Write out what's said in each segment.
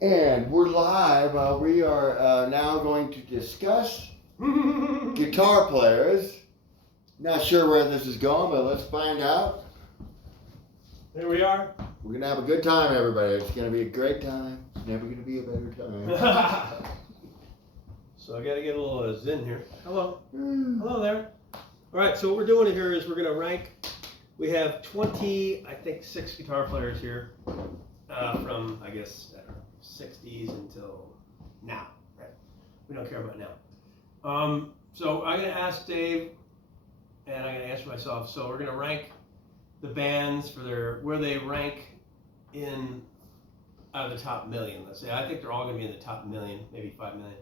And we're live. We are now going to discuss guitar players. Not sure where this is going, but let's find out. Here we are. We're going to have a good time, everybody. It's going to be a great time. It's never going to be a better time. So I got to get a little zen here. Hello. Hello there. All right, so what we're doing here is we're going to rank. We have 6 guitar players here from, I guess, I don't know, 60s until now, right? We don't care about now. So I'm going to ask Dave, and I'm going to answer myself. So we're going to rank the bands for where they rank in out of the top million. Let's say I think they're all going to be in the top million, maybe 5 million,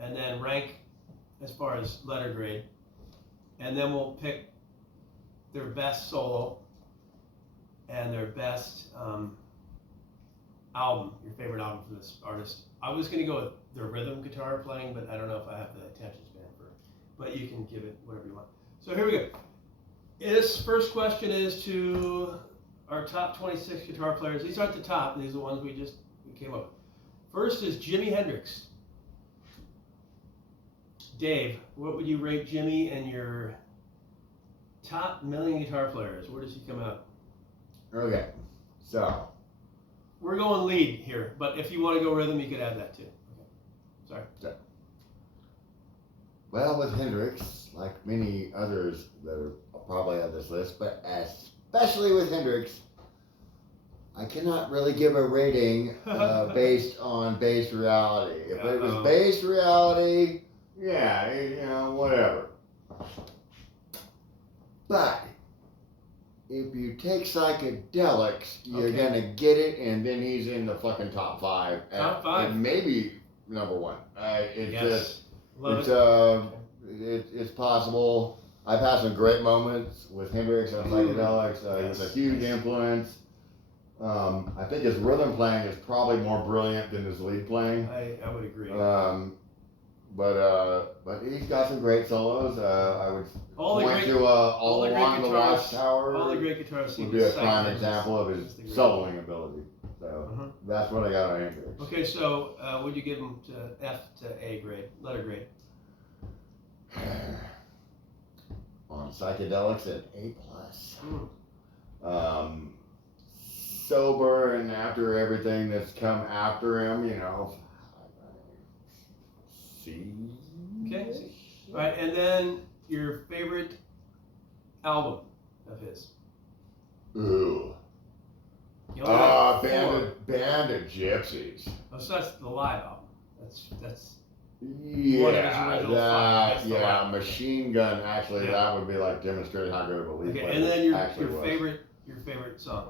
and then rank as far as letter grade, and then we'll pick their best solo and their best album, your favorite album from this artist. I was going to go with their rhythm guitar playing, but I don't know if I have the attention span for it. But you can give it whatever you want. So here we go. This first question is to our top 26 guitar players. These aren't the top. These are the ones we came up with. First is Jimi Hendrix. Dave, what would you rate Jimi and your top million guitar players? Where does he come out? Okay, so. We're going lead here, but if you want to go rhythm, you could add that too. Okay. Sorry. Well, with Hendrix, like many others that are probably on this list, but especially with Hendrix, I cannot really give a rating based on bass reality. If it was bass reality, yeah, whatever. But if you take psychedelics, you're gonna get it, and then he's in the fucking top 5. Top 5, and maybe number 1. It's possible. I've had some great moments with Hendrix and psychedelics. He was a huge influence. I think his rhythm playing is probably more brilliant than his lead playing. I would agree. But he's got some great solos. I would point to All Along the Watchtower. All the great guitars would be a prime example of his soloing ability. So that's what I got on Hendrix. Okay, so would you give him to F to A grade, letter grade? On psychedelics at A+. Sober and after everything that's come after him, C. Okay. All right, and then your favorite album of his. Ooh. Band of Gypsies. Oh, so that's the live album. That's Yeah, Machine Gun. Actually, that would be like demonstrating how good of a lead player. Okay, and then your favorite song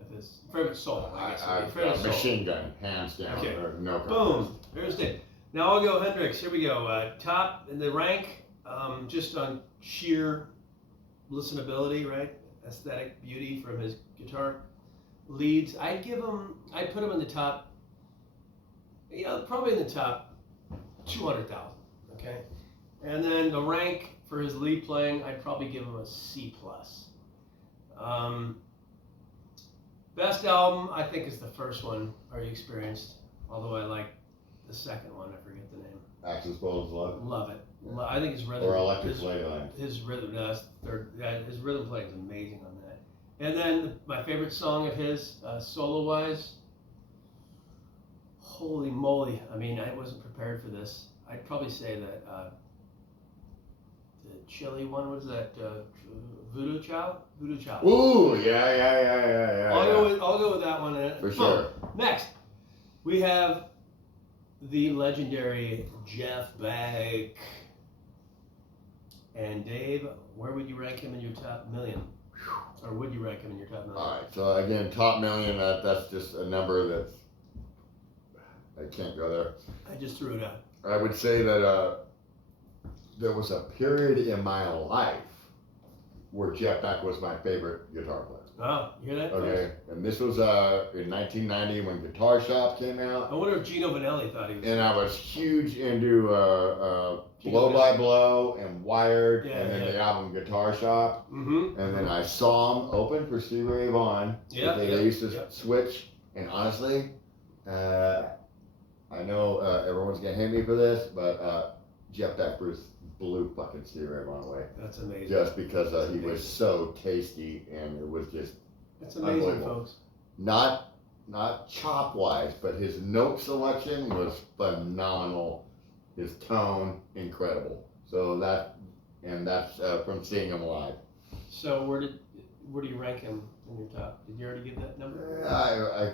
of his favorite solo. I guess. Machine Gun, hands down. Okay. No contest. Boom. There's Dave. Now I'll go Hendrix. Here we go. Top in the rank, just on sheer listenability, right? Aesthetic beauty from his guitar leads. I'd put him in the top, probably in the top 200,000, okay? And then the rank for his lead playing, I'd probably give him a C+. Best album, I think, is the first one, Are You Experienced? Although I like the second one, I forget the name. Axis Bowles Love. Love it. I think his rhythm. Or Electric Playline. His rhythm, his rhythm playing is amazing on that. And then my favorite song of his, solo-wise. Holy moly! I mean, I wasn't prepared for this. I'd probably say that the Chili one was that Voodoo Child. Ooh, yeah. I'll go with that one. For sure. Next, we have the legendary Jeff Beck. And Dave, where would you rank him in your top million? Or would you rank him in your top million? All right. So again, top million. That's just a number that's I can't go there. I just threw it out. I would say that there was a period in my life where Jeff Beck was my favorite guitar player. Oh, you hear that? Okay, and this was in 1990 when Guitar Shop came out. I wonder if Gino Vanelli thought he was. And I was huge into Blow by Blow and Wired, and then the album Guitar Shop. And then I saw him open for Stevie Ray Vaughan. They used to switch, and honestly, I know everyone's gonna hate me for this, but Jeff Beck Bruce blew fucking Stevie Ray Vaughan away. That's amazing. Just because he was so tasty and it was just That's amazing, folks. Not chop wise, but his note selection was phenomenal. His tone, incredible. So that's from seeing him live. So where do you rank him in your top? Did you already give that number? I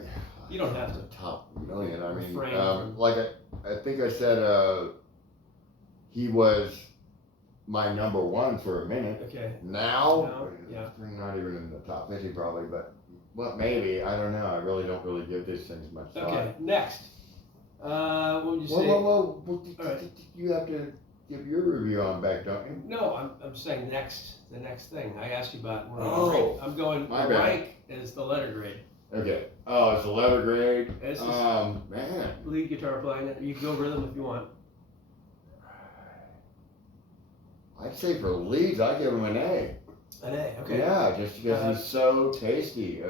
You don't have to. Top million. I mean, Refrain from- like I think I said, he was my number one for a minute. Okay. Now, yeah. not even in the top 50 probably, but well, maybe, I don't know. I really don't really give these things much thought. Okay, next. What would you say? Whoa. right. You have to give your review on Beck, don't you? No, I'm saying next, the next thing. I asked you about where Oh, you rank. I'm going, my the bad. rank is the letter grade. Okay. Oh, it's a letter grade. This is Man. lead guitar playing. You can go rhythm if you want. I'd say for leads, I'd give him an A. An A, okay. Yeah, just because he's so tasty.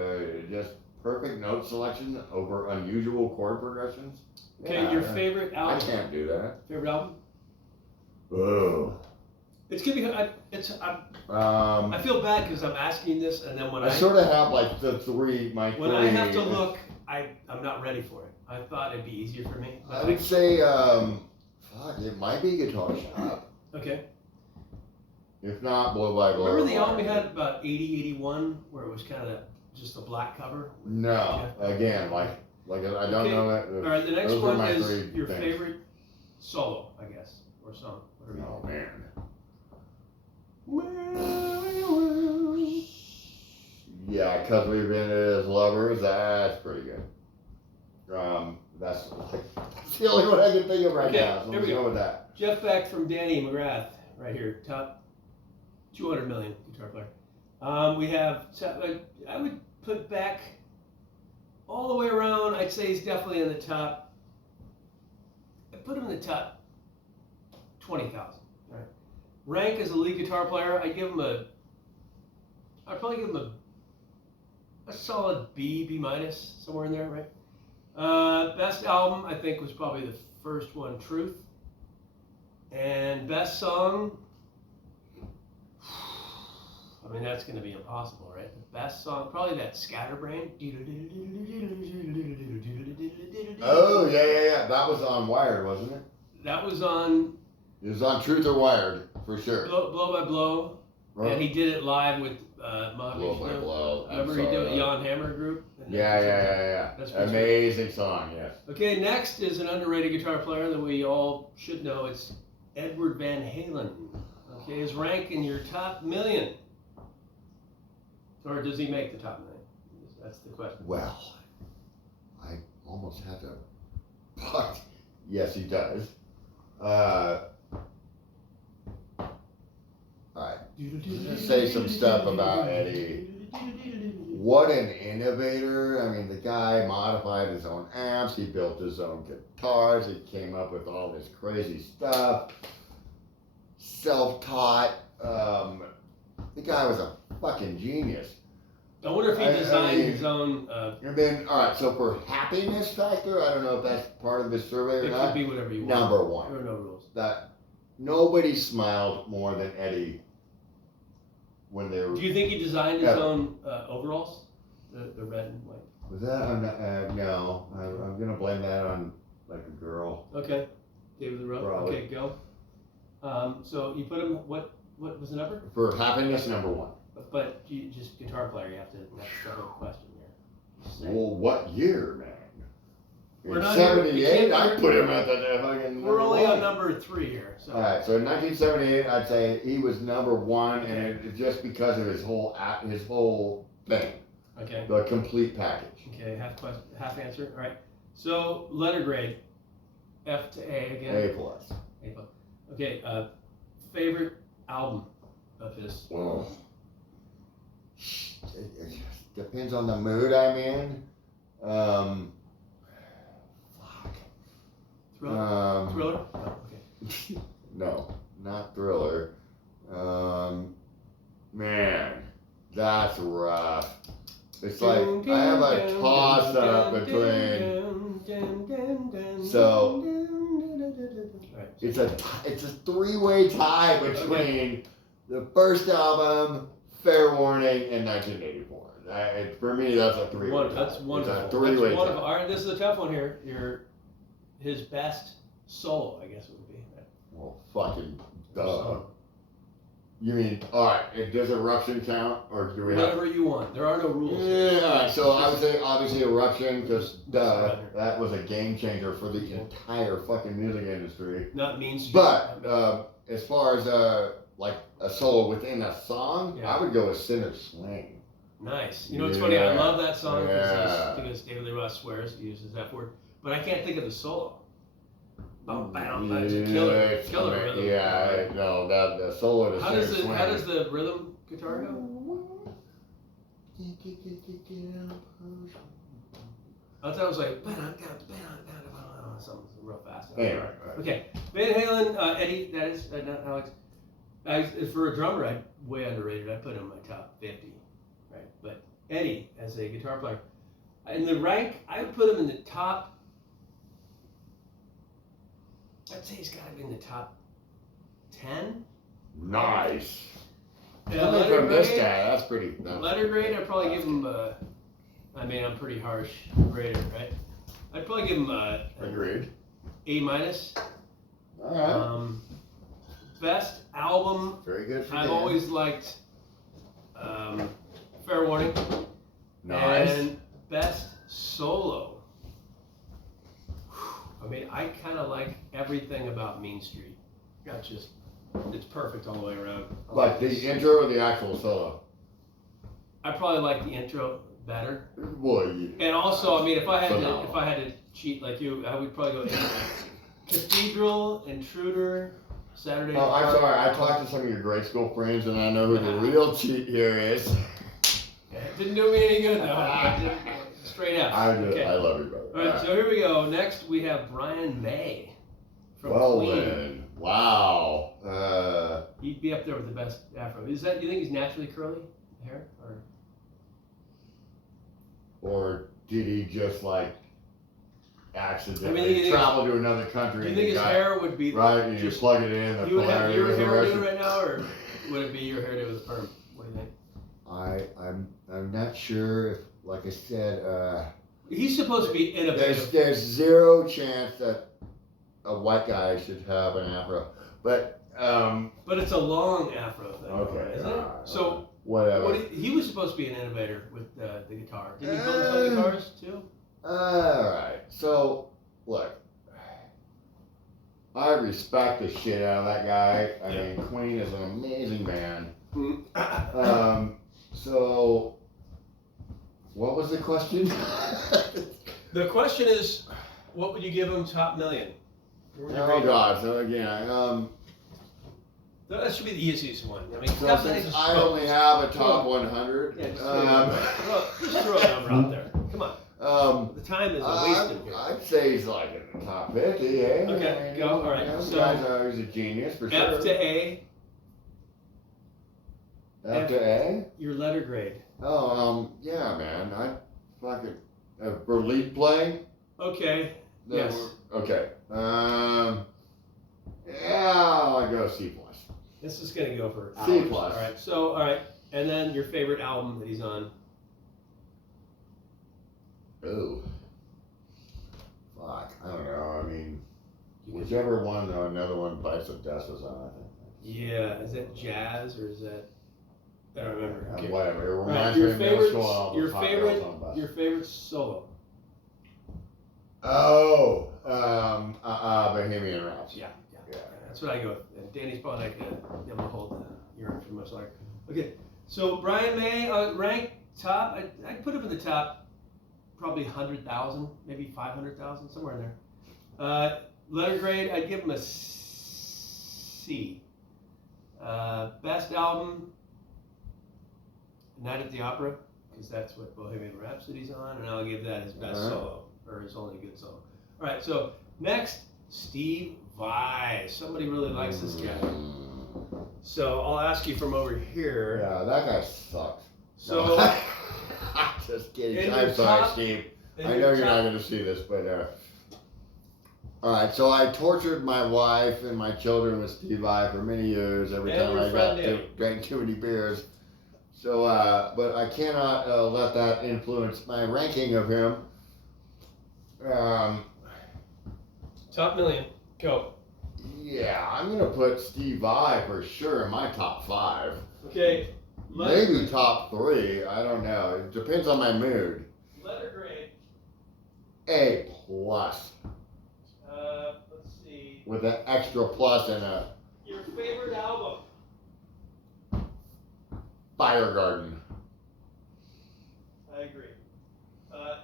Just perfect note selection over unusual chord progressions. Okay, Yeah, your favorite I album? can't do that. Favorite album? Oh. It's gonna be. I feel bad because I'm asking this, and then when I sort of have like the three. When I have to look, I'm not ready for it. I thought it'd be easier for me. I would say, fuck, it might be Guitar Shop. Okay. If not, Blow by Blow. Remember the album we had about 80, 81, where it was kind of just a black cover? No, again, like I don't know that. All right, the next those are one my is three your things. favorite solo, I guess, or song, whatever you Oh want. man. Yeah, because we've been as lovers. That's pretty good. That's the only one I can think of right Okay, now. So here let's we go go. with that. Jeff Beck from Danny McGrath, right here, top 200 million guitar player. We have, I would put Beck all the way around. I'd say he's definitely in the top. I'd put him in the top 20,000. Right. Rank as a lead guitar player, I'd probably give him a solid B minus, somewhere in there, right? Best album, I think, was probably the first one, Truth. And best song, I mean, that's going to be impossible, right? The best song, probably that Scatterbrain. Oh yeah. That was on Wired, wasn't it? That was on. It was on Truth or Wired for sure. Blow by Blow, Right? and he did it live with Blow by Blow. Remember he did it with Jan Hammer group? And Yeah. That's pretty Amazing song, yes. Okay, next is an underrated guitar player that we all should know. It's Edward Van Halen. Okay, his rank in your top million. Or does he make the top million? That's the question. Well, I almost had to, but yes, he does. Alright, let's say some stuff about Eddie. What an innovator. I mean, the guy modified his own amps, he built his own guitars, he came up with all this crazy stuff. Self-taught. The guy was a fucking genius. I wonder if he designed his own. And then, alright, so for happiness factor, I don't know if that's part of this survey or It not. could be whatever you want. Number one. There are no rules. That nobody smiled more than Eddie when they were. Do you think he designed his own overalls? The red and white? Was that on? No, I'm gonna blame that on like a girl. Okay. David LaRoe. Probably. Okay, go. So you put him, what was the number? For happiness, number one. But you just guitar player, you have to, that's the whole question here. Just say. Well, what year, man? We're In not- '78, we I can't- put him at the fucking. We're only on number number 3 here, so. one. Alright, so in 1978, I'd say he was number one, and it's just because of his whole thing, Okay, the complete package. okay, half answer, all right. So letter grade, F to A again. A plus. A plus. Okay, favorite album of his? Well, it depends on the mood I'm in. Fuck. Thriller? Thriller? Oh, okay. No, not Thriller. Man, that's rough. It's like I have a toss up between So Right. it's a three-way tie between the first album, Fair Warning, and 1984. For me, that's a three-way tie. That's wonderful. It's a three-way That's wonderful. tie. All right, this is a tough one here. His best solo, I guess it would be. Well, fucking duh. Song. You mean, alright, does Eruption count? Or do we have... Whatever you want. There are no rules. here. Yeah, alright, so I would say obviously Eruption, because Right. that was a game changer for the entire fucking music industry. Not Mean Street. But, as far as, like, a solo within a song, Yeah. I would go with Sinner Swing. Nice. You know what's funny? I Yeah. love that song Yeah. because David Lee Roth swears, he uses that word. But I can't think of the solo. It's a killer rhythm. Yeah, no, the solo to How Sinner does Swing. how does the rhythm guitar go? I thought it was like something real fast. Anyway, right. Okay, Van Halen, Eddie, that is not Alex. For a drummer, I way underrated. I put him in my top 50, right? But Eddie, as a guitar player, in the rank, I would put him in the top. I'd say he's got to be in the top 10. Nice. Yeah, Coming letter from this grade. guy, that's pretty. Letter grade, I'd probably give him. I mean, I'm pretty harsh grader, right? I'd probably give him Agreed. A minus. All right. Best album. Very good for I've Dan. always liked Fair Warning. Nice. And best solo. I mean, I kind of like everything about Mean Street. It's perfect all the way around. I Like the this. intro or the actual solo? I probably like the intro better. Boy. And also, I mean, if I had Phenomenal. to cheat like you, I would probably go Cathedral, Intruder, Saturday. Oh, I'm Night sorry. I Park. talked to some of your grade school friends, and I know who the real cheat here is. Yeah, it didn't do me any good though. Straight up. I do. Okay. I love you, brother. All right, so here we go. Next, we have Brian May from Well Queen. then, wow. He'd be up there with the best afro. Is that? You think he's naturally curly hair, Or did he just like accidentally you think- travel to another country? do you and think he his got- hair would be right? And you just? plug it in. The You would have polarity your was hairdo arrested? right now, or would it be your hairdo with a perm? What do you think? I'm not sure if, like I said, He's supposed to be innovative. there's zero chance that a white guy should have an afro, but But it's a long afro thing, okay, isn't it? So whatever. he was supposed to be an innovator with the guitar. Did he build some guitars too? All right, so look, I respect the shit out of that guy. I mean, Queen is an amazing band. So what was the question? The question is, what would you give him top million? Oh God! So again, That should be the easiest one. I mean, so top million since is I just- only have a top 100, Yeah, just throw a number out there. Come on. The time is wasted here. I'd say he's like in the top 50, eh? Okay, go. All right, Yeah, so- he's a genius for sure. F to A, F to A? your letter grade. Oh, yeah, man. I fucking for lead playing. Okay. Yes. Okay. Yeah, I'll go C plus. This is gonna go for C hours. plus. All right. So, all right, and then your favorite album that he's on. Ooh. Fuck. I don't know. I mean, whichever one, though, another one bites the dust was on. I think. Yeah. Is that jazz or is that? I don't remember. Okay. Whatever. It All right, reminds me your of middle favorite, school and all those hot girls on the bus. your favorite solo. Oh, Bohemian Rhapsody. Yeah. That's what I go with. And Danny's probably not gonna be able to hold the urine for much longer. Okay. So Brian May, rank top. I'd put him in the top, probably 100,000, maybe 500,000, somewhere in there. Letter grade, I'd give him a C. Best album, Night at the Opera, because that's what Bohemian Rhapsody's on, and I'll give that his best Alright. solo, or his only good solo. All right, so next, Steve Vai. Somebody really likes this guy. So I'll ask you from over here. Yeah, that guy sucks. So Just kidding. in I'm your sorry, top- Steve. I know you're not going to see this, but all right. So I tortured my wife and my children with Steve Vai for many years. Every And time your I friend drank too many beers. So, but I cannot let that influence my ranking of him. Top million. Go. Yeah, I'm gonna put Steve Vai for sure in my top 5. Okay. Maybe top 3. I don't know. It depends on my mood. Letter grade. A plus. Let's see. With an extra plus and a Your favorite album. Fire Garden. I agree.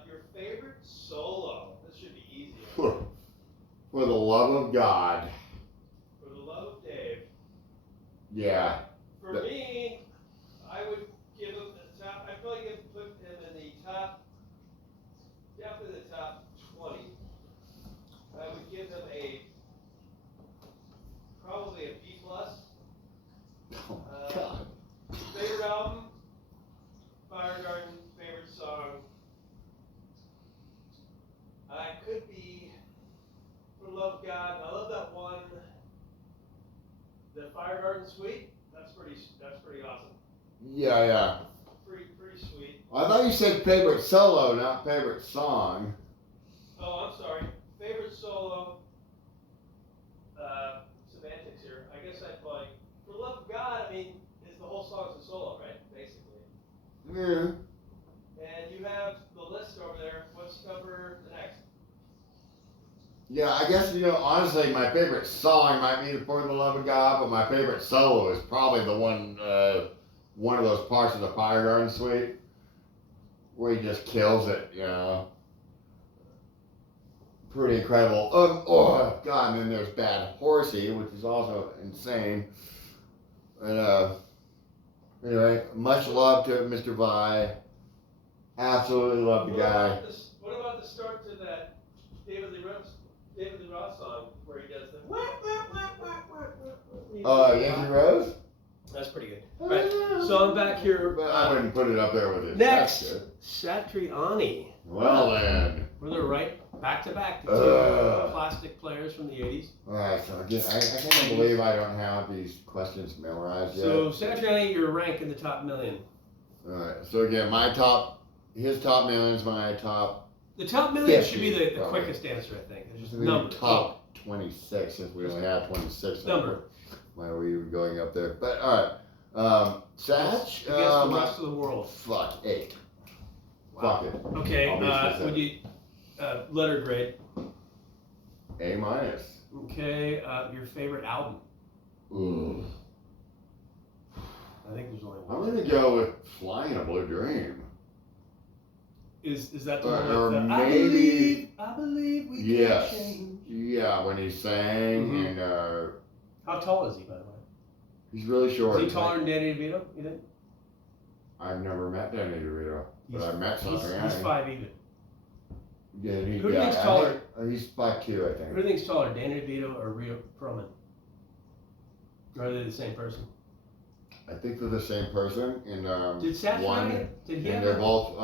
Your favorite solo. This should be easy. For the love of God. For the love of Dave. Yeah. For me, I would give him the top. I'd probably put him in the top. Definitely the top 20. I would give him probably a B plus. Oh my God. Favorite album, Fire Garden. Favorite song, I could be For the Love of God. I love that one, the Fire Garden Suite. That's pretty awesome. Yeah. Pretty sweet. I thought you said favorite solo, not favorite song. Oh, I'm sorry. Favorite solo. Semantics here. I guess I'd probably For the Love of God. I mean, the whole song's a solo, right? Basically. Yeah. And you have the list over there. What's number the next? Yeah, I guess, honestly, my favorite song might be For the Love of God, but my favorite solo is probably the one of those parts of the Fire Garden Suite where he just kills it, Pretty incredible. Oh, God, and then there's Bad Horsey, which is also insane. And, anyway, much love to Mr. Vai. Absolutely love the guy. What about the start to that David Lee Roth song where he does the Yankee Rose? That's pretty good. Right. So I'm back here. But I wouldn't put it up there with it. Next, Satriani. Well then. We're right back to back. The two plastic players from the 80s. Alright, so again, I can't believe I don't have these questions memorized yet. So Satriani, your rank in the top million. Alright, so again, his top million's my top. The top million 50, should be the probably. quickest answer, I think. It's just Maybe number. top 26, since we only have 26. Number. Why were you going up there? But alright. Satch? Against the rest of the world. Fuck, 8. Wow. Fuck it. Okay, would you, letter grade. A minus. Okay, your favorite album. Ooh. I think there's only I'm one. gonna go with Flying a Blue Dream. Is that the Or one with maybe- I believe we Yes. can change. Yeah, when he sang Mhm. and How tall is he, by the way? he's really short. Is he taller than Danny DeVito, you think? I've never met Danny DeVito, but I've met He's Satriani. 5 even. Yeah, Who do you think's taller? He's 5'2", I Who think. do you think's taller, Danny DeVito or Rhea Perlman? Or are they the same person? I think they're the same person. And Did Satriani, did he and have they're a, both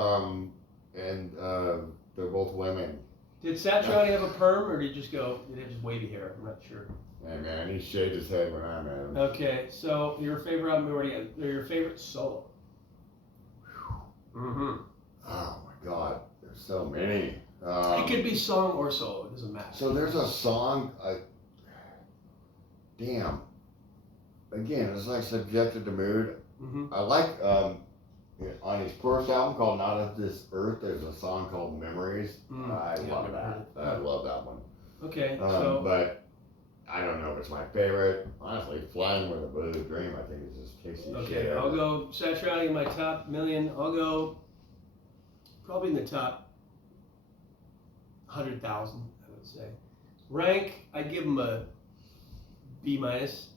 they're both women. did Satriani have a perm or did he just have wavy hair? I'm not sure. Hey man, he shaved his head when I met him. Okay, so your favorite album already, or your favorite solo? Mm-hmm. Oh my God, there's so many. It could be song or solo, it doesn't matter. So there's a song, damn. Again, it's like subjected to mood. Mm-hmm. I like, on his first album called Not of This Earth, there's a song called Memories. I love that. I love that one. Okay, But I don't know if it's my favorite. Honestly, Flying with a Blue Dream, I think is just tasty okay, shit. I'll go Satriani in my top million. I'll go probably in the top 100,000, I would say. Rank, I'd give him a B minus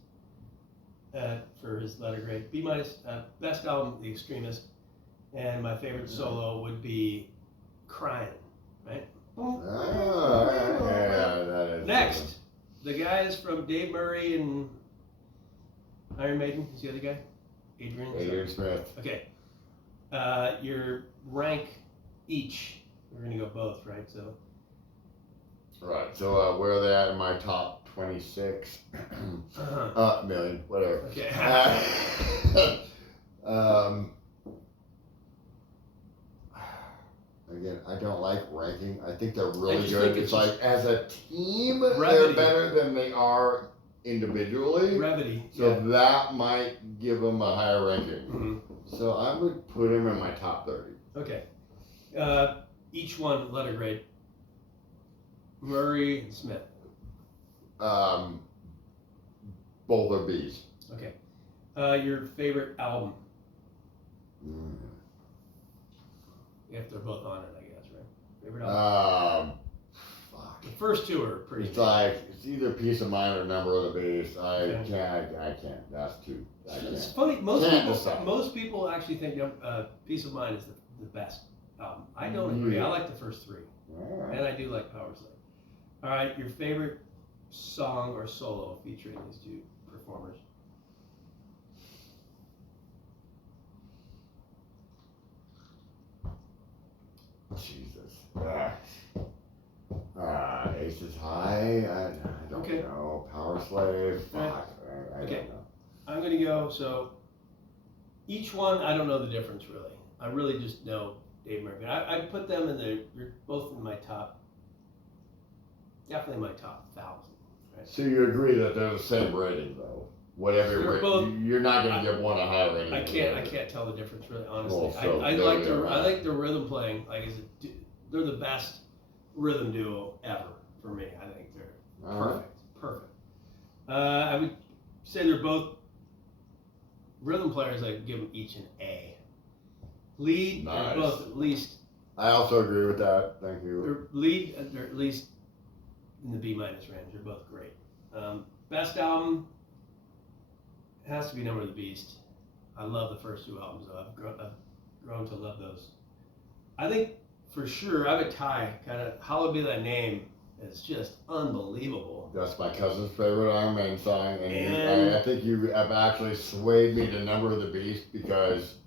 for his letter grade. B minus, best album, The Extremist, and my favorite solo would be Crying, right? Oh, yeah, that is. Next, the guys from Dave Murray and Iron Maiden. Who's the other guy? Adrian Adrian Smith. Okay. Your rank each We're gonna go both, right? So Right. So where are they at in my top 26 million? Whatever. okay. Um, again, I don't like ranking. I think they're really just good. think It's it's like as a team, they're brevity. better than they are individually. Brevity. So Yeah. that might give them a higher ranking. Mhm. So I would put them in my top 30. Okay. Each one letter grade. Murray and Smith. Both are B's. Okay. Your favorite album? If they're both on it, I guess, right? Favorite album? Fuck. The first two are pretty. It's like it's either Peace of Mind or Number of the Beast. I Okay. can't. That's too. I It's can't. funny. Can't decide. Most people actually think Peace of Mind is the best album. I don't agree. I like the first three, Alright. and I do like Power Slave. All right, your favorite song or solo featuring these two performers? Jesus. Aces High. I don't Okay. know. Power Slave. Alright. Fuck. I Okay. don't know. I'm gonna go. So each one, I don't know the difference really. I really just know Dave Murray. I put them in the. You're both in my top. Definitely my top 1,000. Right? So you agree that they're the same rating though? Whatever They're rating, both- you're not gonna give one a higher rating. I than the can't. other. I can't tell the difference really. Honestly, Well, so I there like you the. go. I like the rhythm playing. Like they're the best rhythm duo ever for me. I think they're Alright. perfect. I would say they're both rhythm players. I'd give them each an A. Lead, Nice. they're both at least. I also agree with that. Thank you. They're at least in the B- range. They're both great. Best album has to be Number of the Beast. I love the first two albums though. I've grown to love those. I think for sure I would tie kind of Hallowed Be Thy Name is just unbelievable. That's my cousin's favorite Iron Man song, and And- I think you have actually swayed me to Number of the Beast because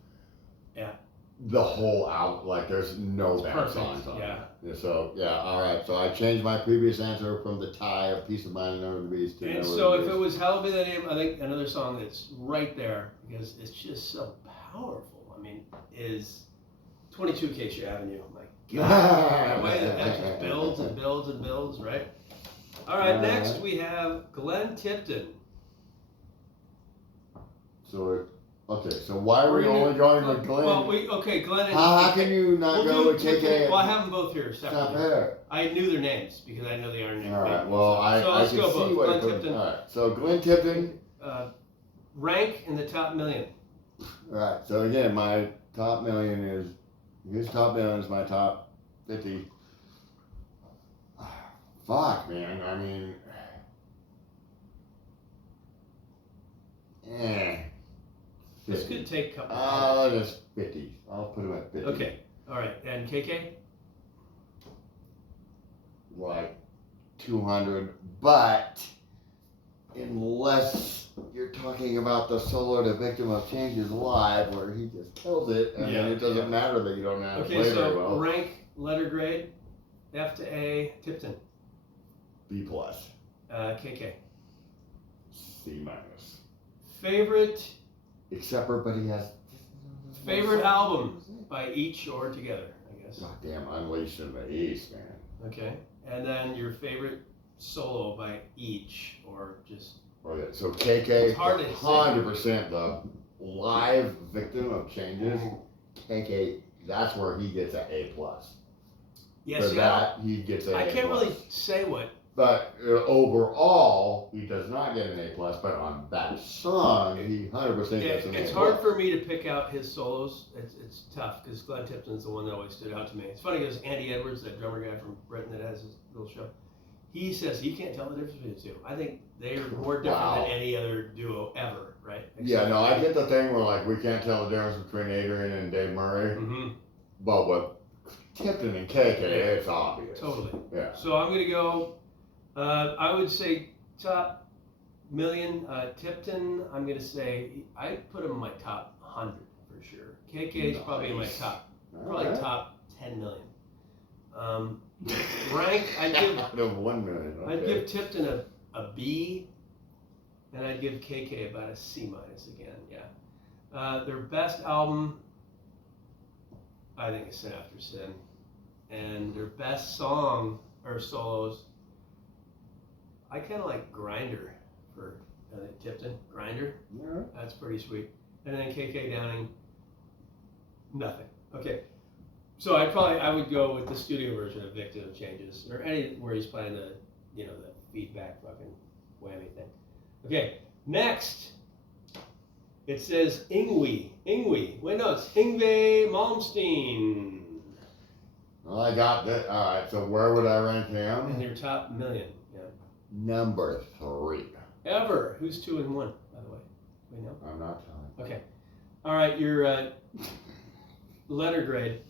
the whole album, like there's no It's bad perfect, songs on yeah. it. So all right. So I changed my previous answer from the tie of Peace of Mind and Number of the Beast to And Number so of if the it Beast. was Hallowed Be Thy Name, I think another song that's right there because it's just so powerful. I mean, is 22 Acacia Avenue. My God, the way that just builds and builds and builds, right? All right, next we have Glenn Tipton. So okay. So why are We're we gonna- only going with Glenn? Well, Glenn and how can you not we'll go do- with KK? Well, I have them both here It's not separately. fair. I knew their names because I know they are named. All right. Well, so I let's can go see both. what Glenn it put- Tipton. All right. So Glenn Tipton. Rank in the top 1,000,000. Right. So again, my top million is his top million is my top 50. Fuck, man. I mean, This could take a couple. just 50. I'll put him at 50. Okay. All right. And KK? Like 200, but unless you're talking about the solo to Victim of Changes live, where he just kills it, and then Yeah, it doesn't yeah. matter that you don't know how to Okay, play very so well. rank, letter grade, F to A, Tipton. B plus, KK. C minus. Favorite But he has album by each or together, I guess. God damn, Unleashed in the East, man. Okay. And then your favorite solo by each or just. Okay, so KK, It's hard to say. 100% the live Victim of Changes. KK, that's where he gets an A plus. Yes, For yeah. that, he gets an A I can't plus. really say what. But overall, he does not get an A plus. But on that song, he 100% gets an A It's plus. hard for me to pick out his solos. It's tough because Glenn Tipton's the one that always stood out to me. It's funny because Andy Edwards, that drummer guy from Britain that has his little show, he says he can't tell the difference between the two. I think they are more different Wow. than any other duo ever, right? Yeah, no, I get the thing where like we can't tell the difference between Adrian and Dave Murray, Mm-hmm. but with Tipton and KK, it's obvious. Totally. Yeah. So I'm gonna go. I would say top 1,000,000. Tipton, I'm gonna say I put him in my top 100 for sure. KK is probably in my Nice. top, All probably right. top 10 million. Rank, Out of 1 million. Okay. I'd give Tipton a B, and I'd give KK about a C minus again. Yeah. Their best album, I think, is Sin After Sin, and their best song or solos, I kind of like Grinder for Tipton. Grinder, Yeah. that's pretty sweet. And then KK Downing, nothing. Okay. So I would go with the studio version of Victim of Changes, or any where he's playing the the feedback fucking whammy thing. Okay, next it says Yngwie. Wait, no, it's Yngwie Malmsteen. Well, I got that. All right. So where would I rank In him? your top million, yeah. Number 3. Ever. Who's 2 and 1, by the way? We know. I'm not telling. Okay. All right, your letter grade.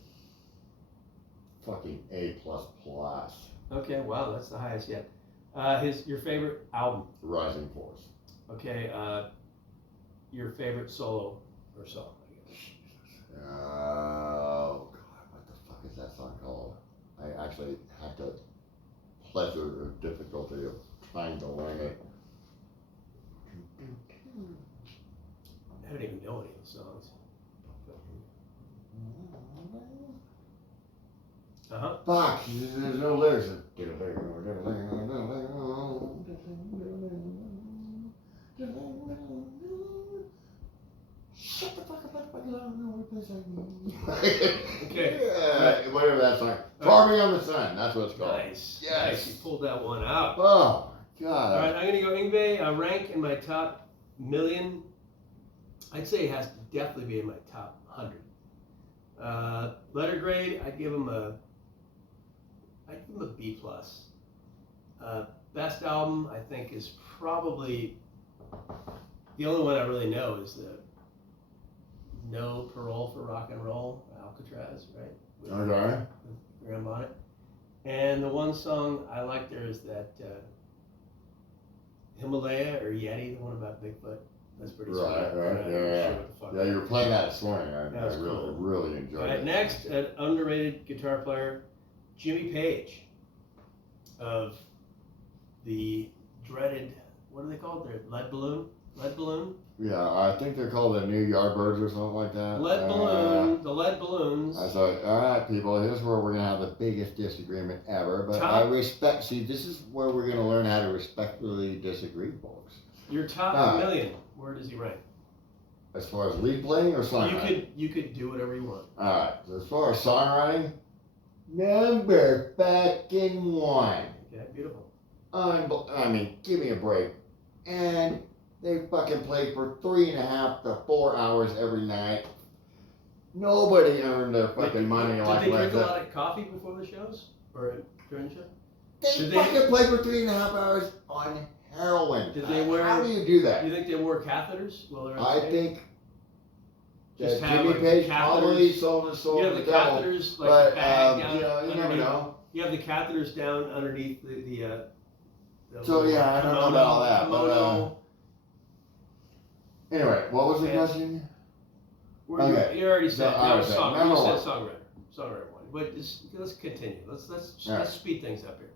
Fucking A++. Okay, wow, that's the highest yet. Your favorite album. Rising Force. Okay, your favorite solo or song, I guess. Oh God, what the fuck is that song called? I actually had the pleasure or difficulty of trying to learn it. I don't even know any of the songs. Fuck, there's no lyrics. Shut the fuck up, I don't know what this Okay. Yeah, whatever that song. Farming on the Sun, that's what it's called. Nice. Yes. Nice. You pulled that one out. Oh, God. All right, I'm gonna go Yngwie. Rank in my top million. I'd say it has to definitely be in my top 100. Letter grade, I'd give him a B plus. Best album, I think, is probably the only one I really know is the No Parole for Rock and Roll, Alcatraz, right? Okay. With Graham Bonnet. And the one song I like there is that Himalaya or Yeti, the one about Bigfoot. That's pretty sweet. Right, I'm not yeah. sure what the fuck Yeah, you were playing that this morning. I That was really, cool. really enjoyed All right, it. next, an underrated guitar player, Jimmy Page, of the dreaded, what are they called? They're Lead Balloon? Lead Balloon? Yeah, I think they're called the New Yardbirds or something like that. Lead Balloon, the Lead Balloons. I thought, all right, people, here's where we're going to have the biggest disagreement ever. But I respect, see, this is where we're going to learn how to respectfully disagree, folks. Your top million, where does he rank? As far as lead playing or songwriting? You could do whatever you want. All right, so as far as songwriting, number fucking 1. Okay, beautiful. I mean, give me a break. And they fucking played for 3.5 to 4 hours every night. Nobody earned their fucking money like Did they drink a that. lot of coffee before the shows? Or during the show? They fucking played for 3.5 hours on heroin. Did they wear? How do you do that? You think they wore catheters while they're on I stage? think Just that have, Jimmy like, Page catheters. probably sold his soul You to have the the devil. catheters, like But the bag down you never underneath. know. You have the catheters down underneath the So yeah, I don't know about all that. Kimono. But anyway, what was the Yeah. question? Okay. You already said No, no, song. number You one. said songwriter one. But let's continue. Let's Alright. speed things up here.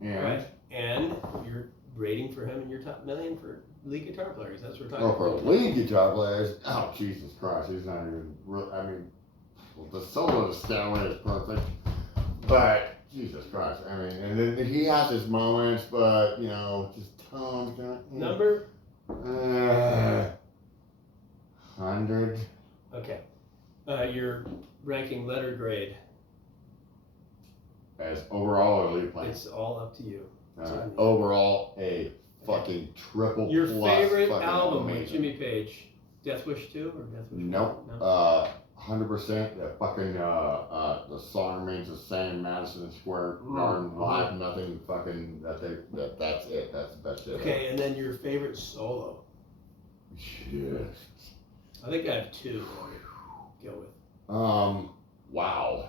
Yeah. All right. And you're rating for him in your top million for lead guitar players. That's what we're Oh, talking for about. lead guitar players, oh Jesus Christ, he's not even. I mean, well, the solo to Stanley is perfect, but Jesus Christ, I mean, and then he has his moments, but you know, just tones. Number? 100. Okay. You're ranking letter grade. As overall or lead playing? It's all up to you. Overall, a fucking triple Your plus favorite fucking album with amazing. Jimmy Page? Death Wish 2 or Death Wish 1? Nope. No? 100%. That fucking the song remains the same. Madison Square Garden live. Nothing fucking that's it. That's the best shit. Okay, and then your favorite solo? Shit. I think I have 2 I would go with. Wow.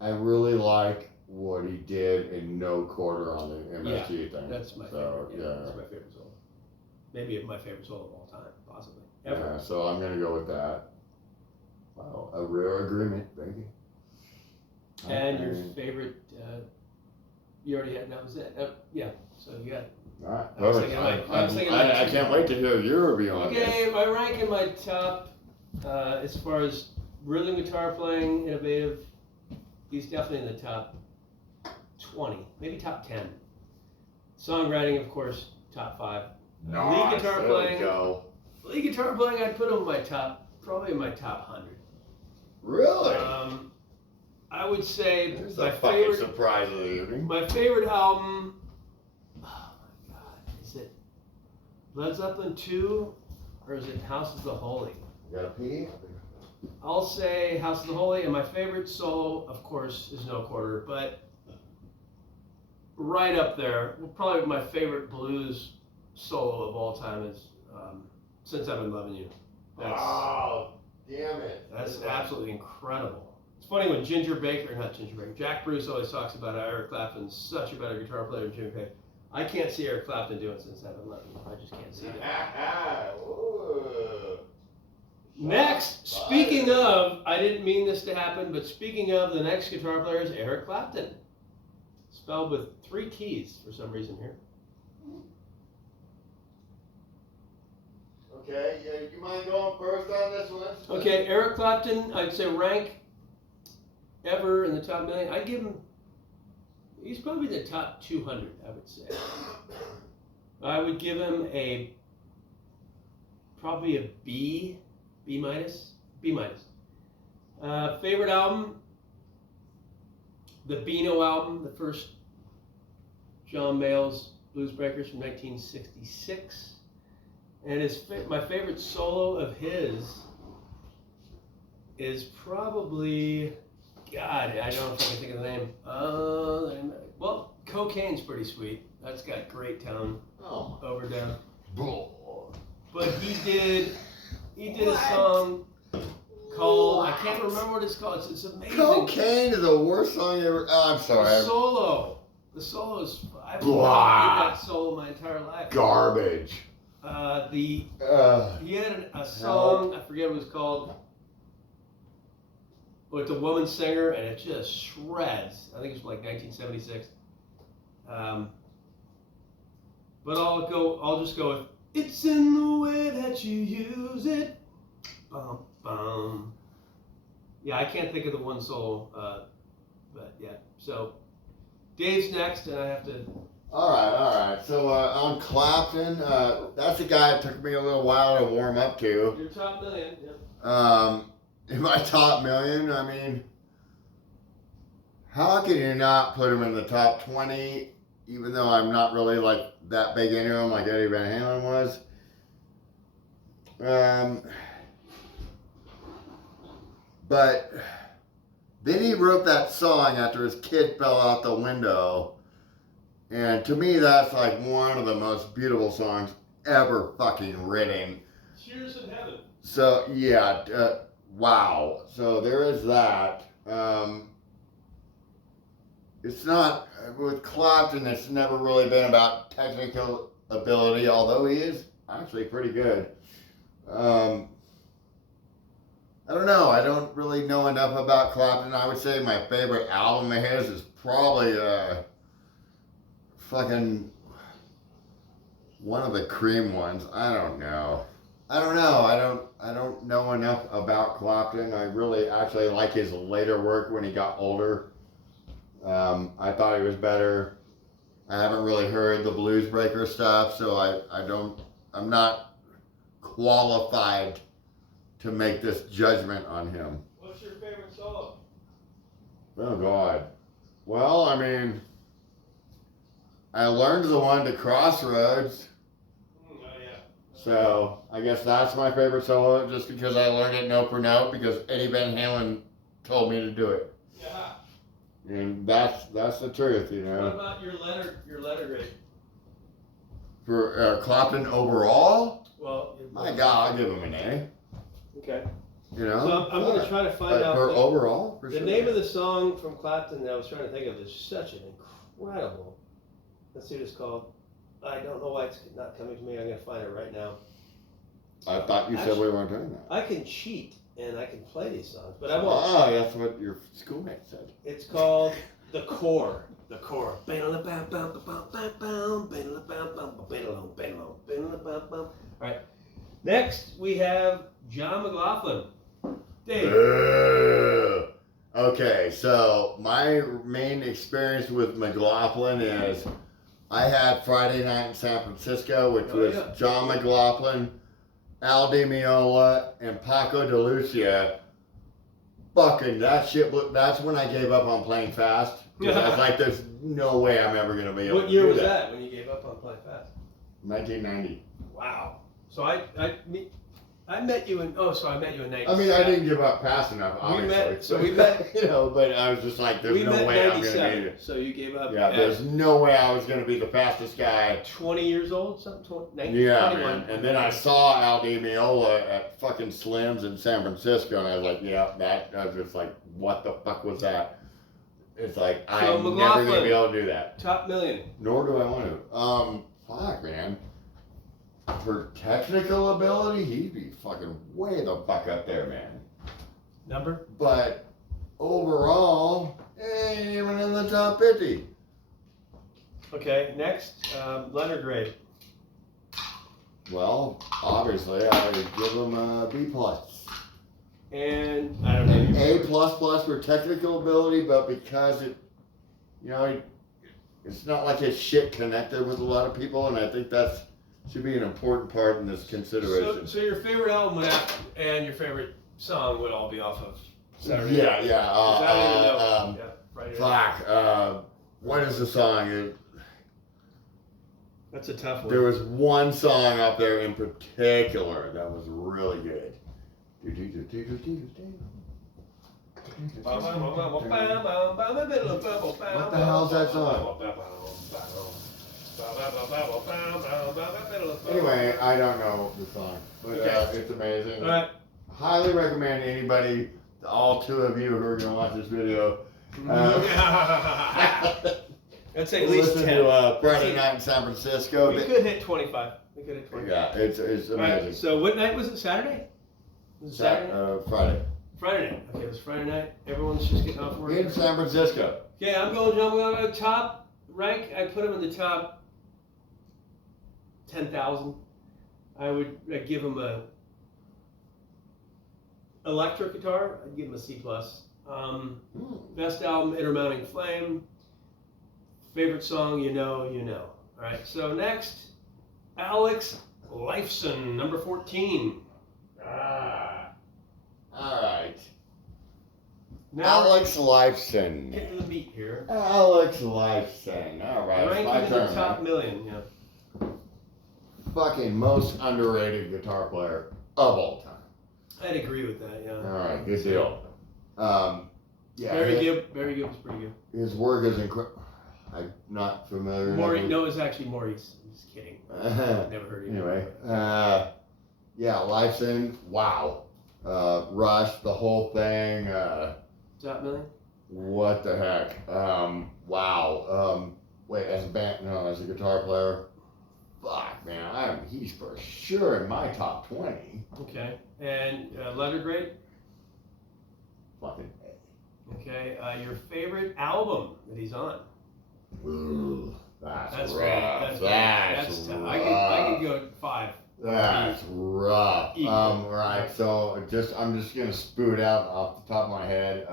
I really like what he did in No Quarter on the MSG thing. That's my favorite. Yeah, that's my favorite solo. Maybe my favorite solo of all time, possibly. Ever. Yeah, so I'm gonna go with that. Wow, a rare agreement, baby. And your favorite, you already had, that was it. Yeah, so you got. Alright, I was perfect. thinking I can't wait to hear your review on this. Okay, my rank in my top, as far as rhythm guitar playing, innovative, he's definitely in the top 20, maybe top 10. Songwriting, of course, top 5. Nice, Lead guitar there playing. we go. Lead guitar playing, I'd put him in my top, probably in my top 100. Really? I would say There's my a fucking favorite. surprise of the evening. My favorite album. Oh my God, is it Led Zeppelin 2 or is it House of the Holy? You got a pee? I'll say House of the Holy, and my favorite solo, of course, is No Quarter, but right up there, probably my favorite blues solo of all time is Since I've Been Loving You. Oh, damn it. That's absolutely incredible. It's funny when Jack Bruce always talks about how Eric Clapton's such a better guitar player than Jimmy Page. I can't see Eric Clapton doing Since I've Been Loving You. I just can't see that. Next, speaking of, I didn't mean this to happen, but speaking of, the next guitar player is Eric Clapton. Spelled with 3 T's for some reason here. Okay, yeah, you mind going first on this one? Okay, Eric Clapton, I'd say rank ever in the top million. I'd give him, he's probably the top 200, I would say. I would give him probably a B minus. Favorite album, the Beano album, the first John Mayall's Blues Breakers from 1966. And my favorite solo of his is probably, God, I don't know if I can think of the name. Well, Cocaine's pretty sweet. That's got great tone overdone. But he did a song called, I can't remember what it's called. It's amazing. Cocaine is the worst song ever. Oh, I'm sorry. The solo is, I've played that solo my entire life. Garbage. He had a song, I forget what it was called, with a woman singer, and it just shreds. I think it's from like 1976. But I'll just go with, it's in the way that you use it. Bum, bum. Yeah, I can't think of the one solo, but yeah. So Dave's next, and I have to. All right. So on Clapton, that's a guy it took me a little while to warm up to. Your top million, yeah. In my top million, I mean, how can you not put him in the top 20, even though I'm not really like that big into him like Eddie Van Halen was? But then he wrote that song after his kid fell out the window. And to me, that's like one of the most beautiful songs ever fucking written. Cheers in Heaven. So, yeah, wow. So there is that. It's not, with Clapton, it's never really been about technical ability, although he is actually pretty good. I don't know. I don't really know enough about Clapton. I would say my favorite album of his is probably fucking one of the Cream ones. I don't know. I don't know enough about Clapton. I really actually like his later work when he got older. I thought he was better. I haven't really heard the Blues Breaker stuff, so I'm not qualified to make this judgment on him. What's your favorite solo? Oh God. Well, I mean, I learned the one to Crossroads. Oh yeah. So I guess that's my favorite solo, just because I learned it note for note because Eddie Van Halen told me to do it. Yeah. And that's the truth, you know. What about your letter grade? For Clapton overall, Well, my God, I'll give him an A. Okay. You know. So I'm going to try to find out for overall. For the sure. name of the song from Clapton that I was trying to think of is such an incredible. Let's see what it's called. I don't know why it's not coming to me. I'm going to find it right now. I thought you said we weren't doing that. I can cheat. and I can play these songs, but I won't. Oh, that's what your schoolmate said. It's called The Core. The Core. All right. Next, we have John McLaughlin. Dave. Okay, so my main experience with McLaughlin is I had Friday Night in San Francisco, which was John McLaughlin, Al Di Meola, and Paco de Lucia. Fucking that shit! That's when I gave up on playing fast. I was like, "There's no way I'm ever gonna be able to do that." What year was that when you gave up on playing fast? 1990. Wow. So I met you in. So I met you in 97. I mean, I didn't give up fast enough, obviously. We met. You know, but I was just like, "There's no way I'm gonna be it." So you gave up. Yeah, there's no way I was gonna be the fastest guy. 20 years old, something. 19, Yeah, 21. man. And then I saw Al Di Meola at fucking Slim's in San Francisco, and I was like, "Yeah, that." I was just like, "What the fuck was that?" It's like I'm never gonna be able to do that. Top million. Nor do I want to. Fuck, man. For technical ability, he'd be fucking way the fuck up there, man. Number? But overall, ain't even in the top 50. Okay, next, letter grade. Well, obviously, I would give him a B+. And I don't know. An A++ for technical ability, but because it, you know, it's not like his shit connected with a lot of people, and I think that's should be an important part in this consideration. So your favorite album would have, and your favorite song would all be off of Saturday Yeah, Night. Fuck. What is the song? That's a tough one. There was one song up there in particular that was really good. What the hell's that song? Anyway, I don't know the song, but it's amazing. All right. Highly recommend anybody, all two of you who are going to watch this video. I'd say at least listen 10. to Friday Night in San Francisco. We could hit 25. Yeah, it's amazing. Right, so what night was it? Saturday? Was it Saturday? Friday. Friday night. Okay, it was Friday night. Everyone's just getting off work. In San Francisco. Okay, I'm going to top rank. I put him in the top 10,000. I'd give him a electric guitar. I'd give him a C+. Best album, Intermounting Flame. Favorite song, you know. All right, so next, Alex Lifeson, number 14. All right. Now Alex Lifeson. Get to the beat here. Alex Lifeson. All right. Ranking in the top million, yeah. Fucking most underrated guitar player of all time. I'd agree with that, yeah. All right, good deal. Yeah. Barry Gibb was pretty good. His work is incredible. I'm not familiar. No, it's actually Maurice. I'm just kidding. Never heard of him. Anyway, yeah, Lifeson. Wow. Rush, the whole thing. Top million? What the heck? Wow. Wait, as a band, no, as a guitar player. Fuck, man. He's for sure in my top 20. Okay. And letter grade? Fucking A. Okay. Your favorite album that he's on? Ooh, that's rough. Right. That's tough. Rough. I could go 5. That's rough. Equal. Right. So I'm just gonna spoot out off the top of my head.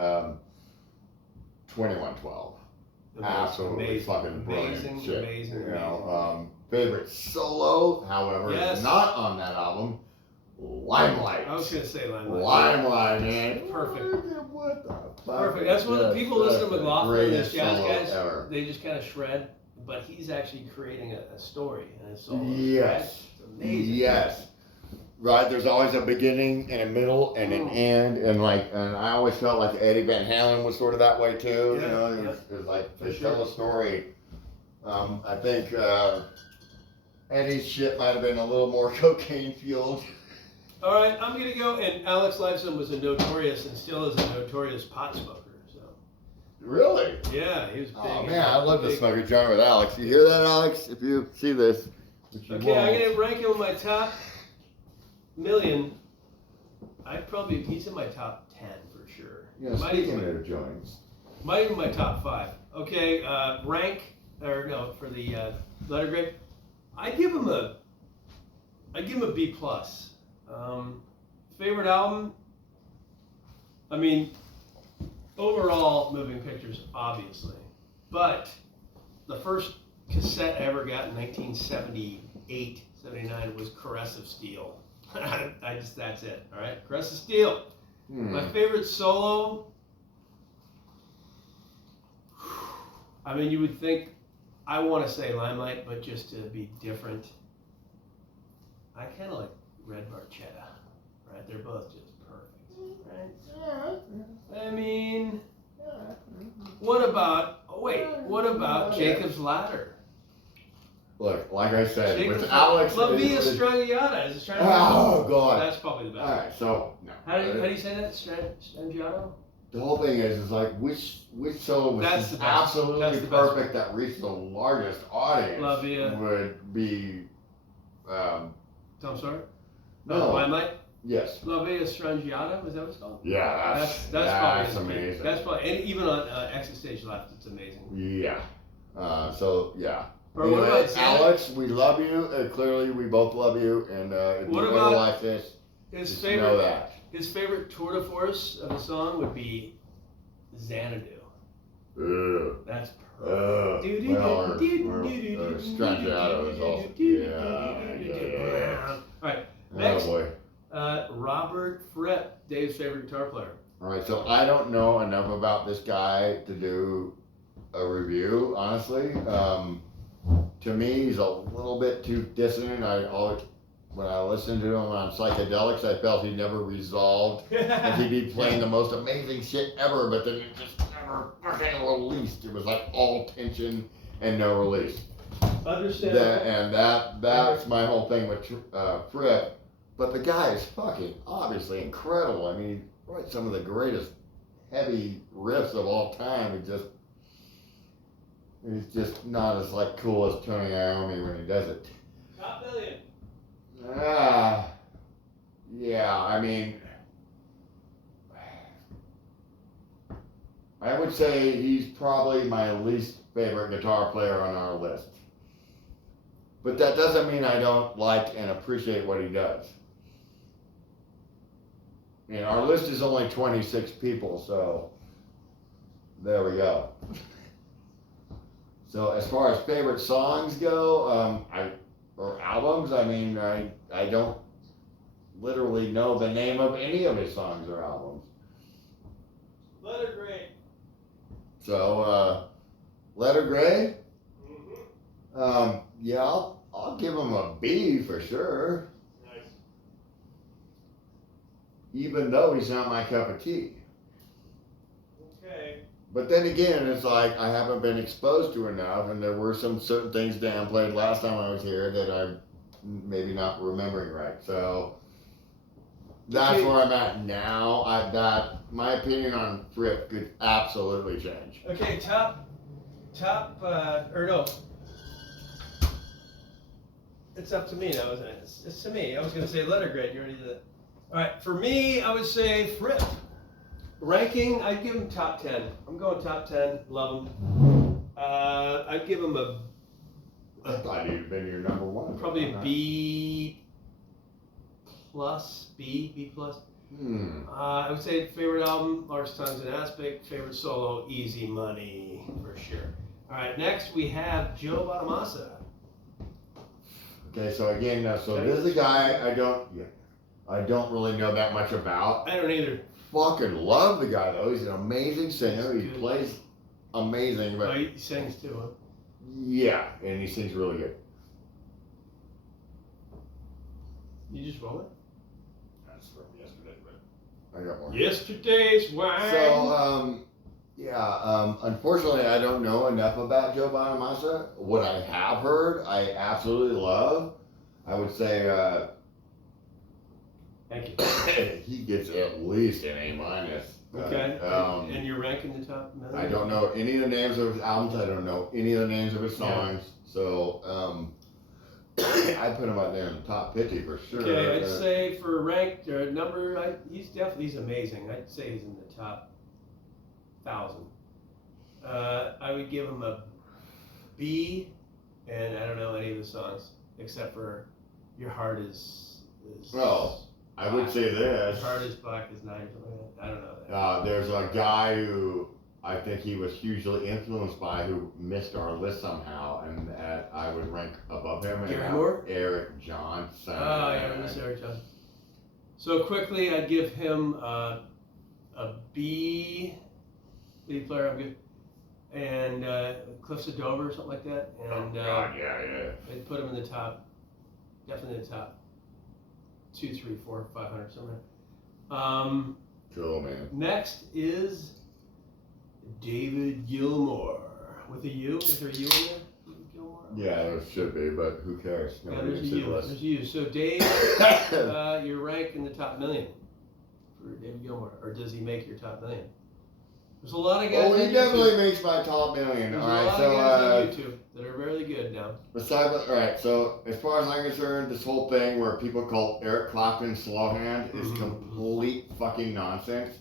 2112. Absolutely fucking brilliant shit. Amazing. Favorite solo, however, is not on that album. Limelight. I was gonna say Limelight. Limelight, man. Perfect. What the fuck? Perfect. That's what the people listen to McLaughlin, these jazz guys. Ever. They just kind of shred, but he's actually creating a story and a solo. Yes. It's amazing. Yes. Right. There's always a beginning and a middle and an end, and I always felt like Eddie Van Halen was sort of that way too. Yeah, It was like they tell a story. I think Eddie's shit might have been a little more cocaine fueled. All right, I'm gonna go. And Alex Lifeson was a notorious and still is a notorious pot smoker. So. Really? Yeah, he was big. Oh man, I'd love to smoke a joint with Alex. You hear that, Alex? If you see this. Okay, I'm gonna rank him in my top million. he's in my top 10 for sure. Yeah, speaking of joints. Might even my top 5. Okay, for the letter grade, I give him a B plus. Favorite album? I mean, overall, Moving Pictures, obviously, but the first cassette I ever got in 1978, 79 was Caress of Steel. That's it. All right, Caress of Steel. My favorite solo. I mean, you would think I want to say Limelight, but just to be different, I kind of like Red Barchetta. Right, they're both just perfect. Right. I mean, what about Jacob's Ladder? Look, like I said, Jacob's with Alex. La Via Strangiata. Is it Oh, God. That's probably the best. All right, so no. How do you say that? Strangiato? The whole thing is like which solo was That's the absolutely best perfect that reached the largest audience La Via. would be. Tom Sawyer? No. Limelight? Yes. La Via Strangiata, is that what it's called? Yeah, That's probably amazing. That's probably, and even on Exit Stage Left, it's amazing. Yeah. So yeah. Or what Anyway, about Alex? We love you. Clearly, we both love you. And if What you ever about like this, his just know that. His favorite tour de force of a song would be Xanadu. Ugh. That's perfect. Strangiato is also. Yeah. All right. Next, Oh boy. Robert Fripp, Dave's favorite guitar player. All right, so I don't know enough about this guy to do a review, honestly. To me, he's a little bit too dissonant. When I listened to him on psychedelics, I felt he never resolved, and he'd be playing the most amazing shit ever, but then it just never fucking released. It was like all tension and no release. Understandable. That's my whole thing with Fripp. But the guy is fucking obviously incredible. I mean, he writes some of the greatest heavy riffs of all time. He's just not as like cool as Tony Iommi when he does it. Top million. Yeah, I mean, I would say he's probably my least favorite guitar player on our list. But that doesn't mean I don't like and appreciate what he does. And our list is only 26 people, so there we go. So as far as favorite songs go, or albums, I mean, I don't literally know the name of any of his songs or albums. Letter grade. So, letter grade? Yeah, I'll give him a B for sure. Nice. Even though he's not my cup of tea. Okay. But then again, it's like I haven't been exposed to enough, and there were some certain things Dan played last time I was here that I'm maybe not remembering right. So that's where I'm at now. My opinion on Fripp could absolutely change. Okay, or no. It's up to me now, isn't it? It's to me. I was going to say letter grade. You already did it. All right, for me, I would say Fripp. Ranking, I'd give him top 10. I'm going top 10. Love him. I'd give him I thought he'd been your number one. probably a B plus. B plus. I would say favorite album, Lars Times and Aspic. Favorite solo, Easy Money, for sure. All right, next we have Joe Bonamassa. Okay, so again, this is a guy I don't really know that much about. I don't either. Fucking love the guy though. He's an amazing singer. He plays amazing, but he sings too, huh? Yeah, and he sings really good. You just roll it? That's from yesterday, but I got more. Yesterday's wine. So, unfortunately, I don't know enough about Joe Bonamassa. What I have heard, I absolutely love. I would say Thank you. he gets at least an A minus. Okay. And you're ranking the top million? I don't know any of the names of his albums. I don't know any of the names of his songs. So, I put him out there in the top 50 for sure. Okay, I'd say for ranked number, he's amazing. I'd say he's in the top 1,000. I would give him a B, and I don't know any of the songs except for "Your Heart Is." Well, I would say this. Your Heart Is Black as Night. Or something like that. I don't know that. There's a guy who I think he was hugely influenced by who missed our list somehow, and that I would rank above him. Gary Moore? Eric Johnson. Oh, yeah, Miss Eric Johnson. So quickly, I'd give him a B player. I'm good. And Cliffs of Dover or something like that. And God, yeah. I'd put him in the top, definitely in the top 2, 3, 4, 500 somewhere. Cool, man. Next is David Gilmour with a U. Is there a U in there? David Gilmour? Yeah, there should be, but who cares? Yeah, Nobody there's a can see U. the list. There's a U. So Dave, you're ranked in the top 1,000,000 for David Gilmour, or does he make your top 1,000,000? There's a lot of guys. Oh, on he definitely YouTube. makes my top 1,000,000. There's All a right, lot so of guys on YouTube that are really good now. all right, so as far as I'm concerned, this whole thing where people call Eric Clapton slow hand is complete fucking nonsense.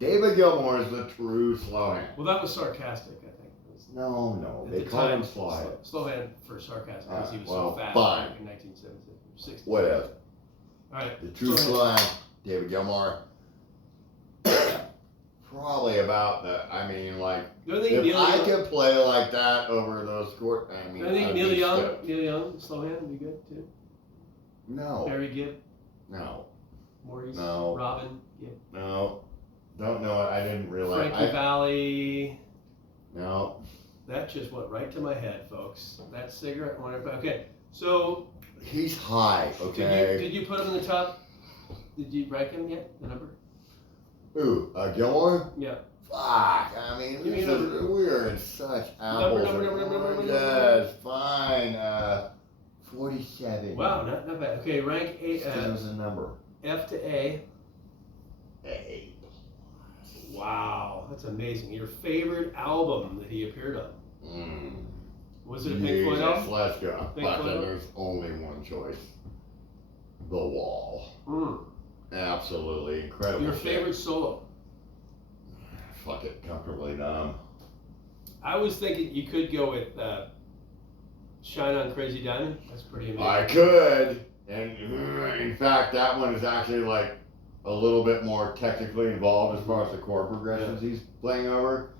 David Gilmour is the true slow hand. Well, that was sarcastic, I think. No, At they the call him time, slow. slow hand for sarcasm because he was well, so fast fine. back in 1970s, 60s. Whatever. All right. The true slow hand, David Gilmour. Probably about Don't think if Neil I Young, could play like that over those court, don't I'd think be Neil Young, stoked. slow hand would be good too. No, Barry Gibb, no, Maurice, No. Robin Gibb, no. Don't know it. I didn't realize. Frankie Valli. No. That just went right to my head, folks. That cigarette went right. Okay, so He's high, okay? did you put him in the top? Did you rank him yet? The number? Ooh, Gilmore? Yeah. Fuck, I mean, Give me a this number. is, we are in such apples and oranges. Fine, 47. Wow, not bad. Okay, rank A, That was a number. F to A. A. Wow, that's amazing. Your favorite album that he appeared on? Was it a Pink Floyd Jesus, album? let's go. Pink But Floyd then album? there's only one choice. The Wall. Mm. Absolutely incredible. Your shit. favorite solo? Fuck it, comfortably numb. I was thinking you could go with Shine on Crazy Diamond. That's pretty amazing. I could, and in fact, that one is actually like a little bit more technically involved as far as the chord progressions he's playing over.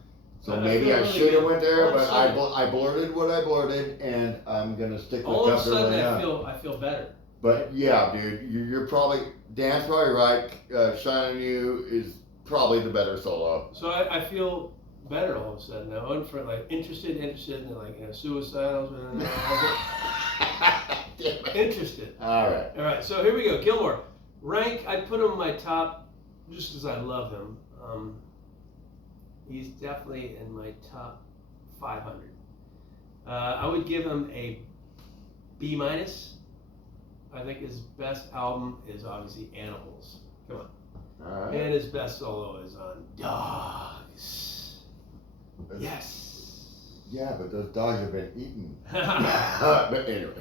So And I maybe feel I really should have good. went there, All of a but sudden- I blurted what I blurted, and I'm gonna stick with All of a comfortably sudden, numb. I feel better. But yeah, dude, you're probably Dan's probably right. Shine on You is probably the better solo. So I feel better all of a sudden now. And for like interested in like suicidal. Interested. All right. All right. So here we go. Gilmour. Rank. I put him in my top just because I love him. He's definitely in my top 500. I would give him a B minus. I think his best album is obviously Animals. Come on. All right. And his best solo is on Dogs. Yes. Yeah, but those dogs have been eaten. All But anyway.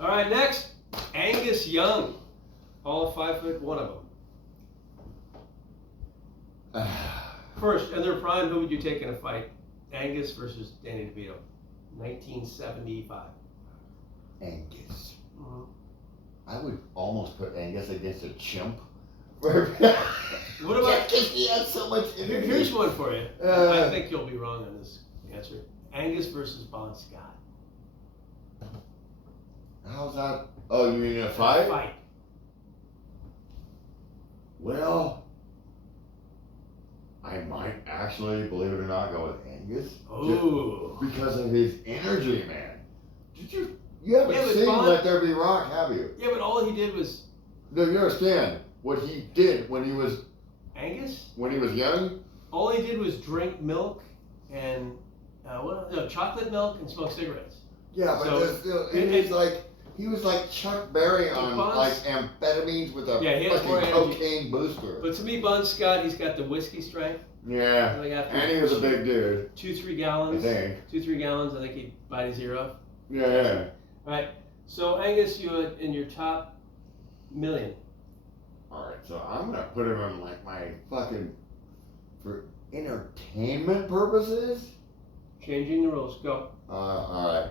right, next, Angus Young. All 5'1" of them. First, in their prime, who would you take in a fight? Angus versus Danny DeVito, 1975. Angus. Mhm. I would almost put Angus against a chimp. What about? Because he has so much energy. Here's one for you. I think you'll be wrong on this answer. Angus versus Bon Scott. How's that? Oh, you mean a fight? Fight. Well, I might actually, believe it or not, go with Angus. Oh. Because of his energy, man. You haven't Yeah, but seen Bon- Let There Be Rock, have you? Yeah, but all he did was No, you understand what he did when he was Angus. young? All he did was drink milk and chocolate milk and smoke cigarettes. Yeah, but So- he was like Chuck Berry on Bon's- like amphetamines with a Yeah, he has fucking more energy. cocaine booster. But to me, Bon Scott, he's got the whiskey strength. Yeah, Like after and he was a big dude, 2-3 I gallons. think. 2-3 gallons, I think he'd bite his ear off. Yeah. All right. So Angus, you had in your top million. Alright, so I'm gonna put him in like my fucking, for entertainment purposes? Changing the rules. Go. Alright.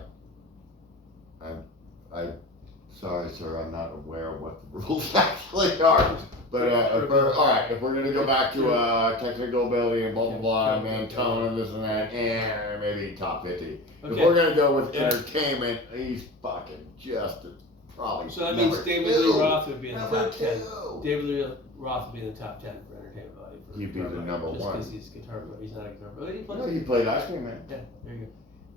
I sorry sir, I'm not aware of what the rules actually are. But alright, if we're gonna go back to technical ability and blah blah blah and then tone and this and that, and maybe top 50. If we're gonna go with entertainment, he's fucking just probably. So that means David Lee Roth would be in the Number top 10. 2. David Lee Roth would be in the top 10 for entertainment value. He'd be the number just 1. because he's a guitar player. He's not a guitar player. He plays. No, he played Ice Cream Man. Yeah, there you go.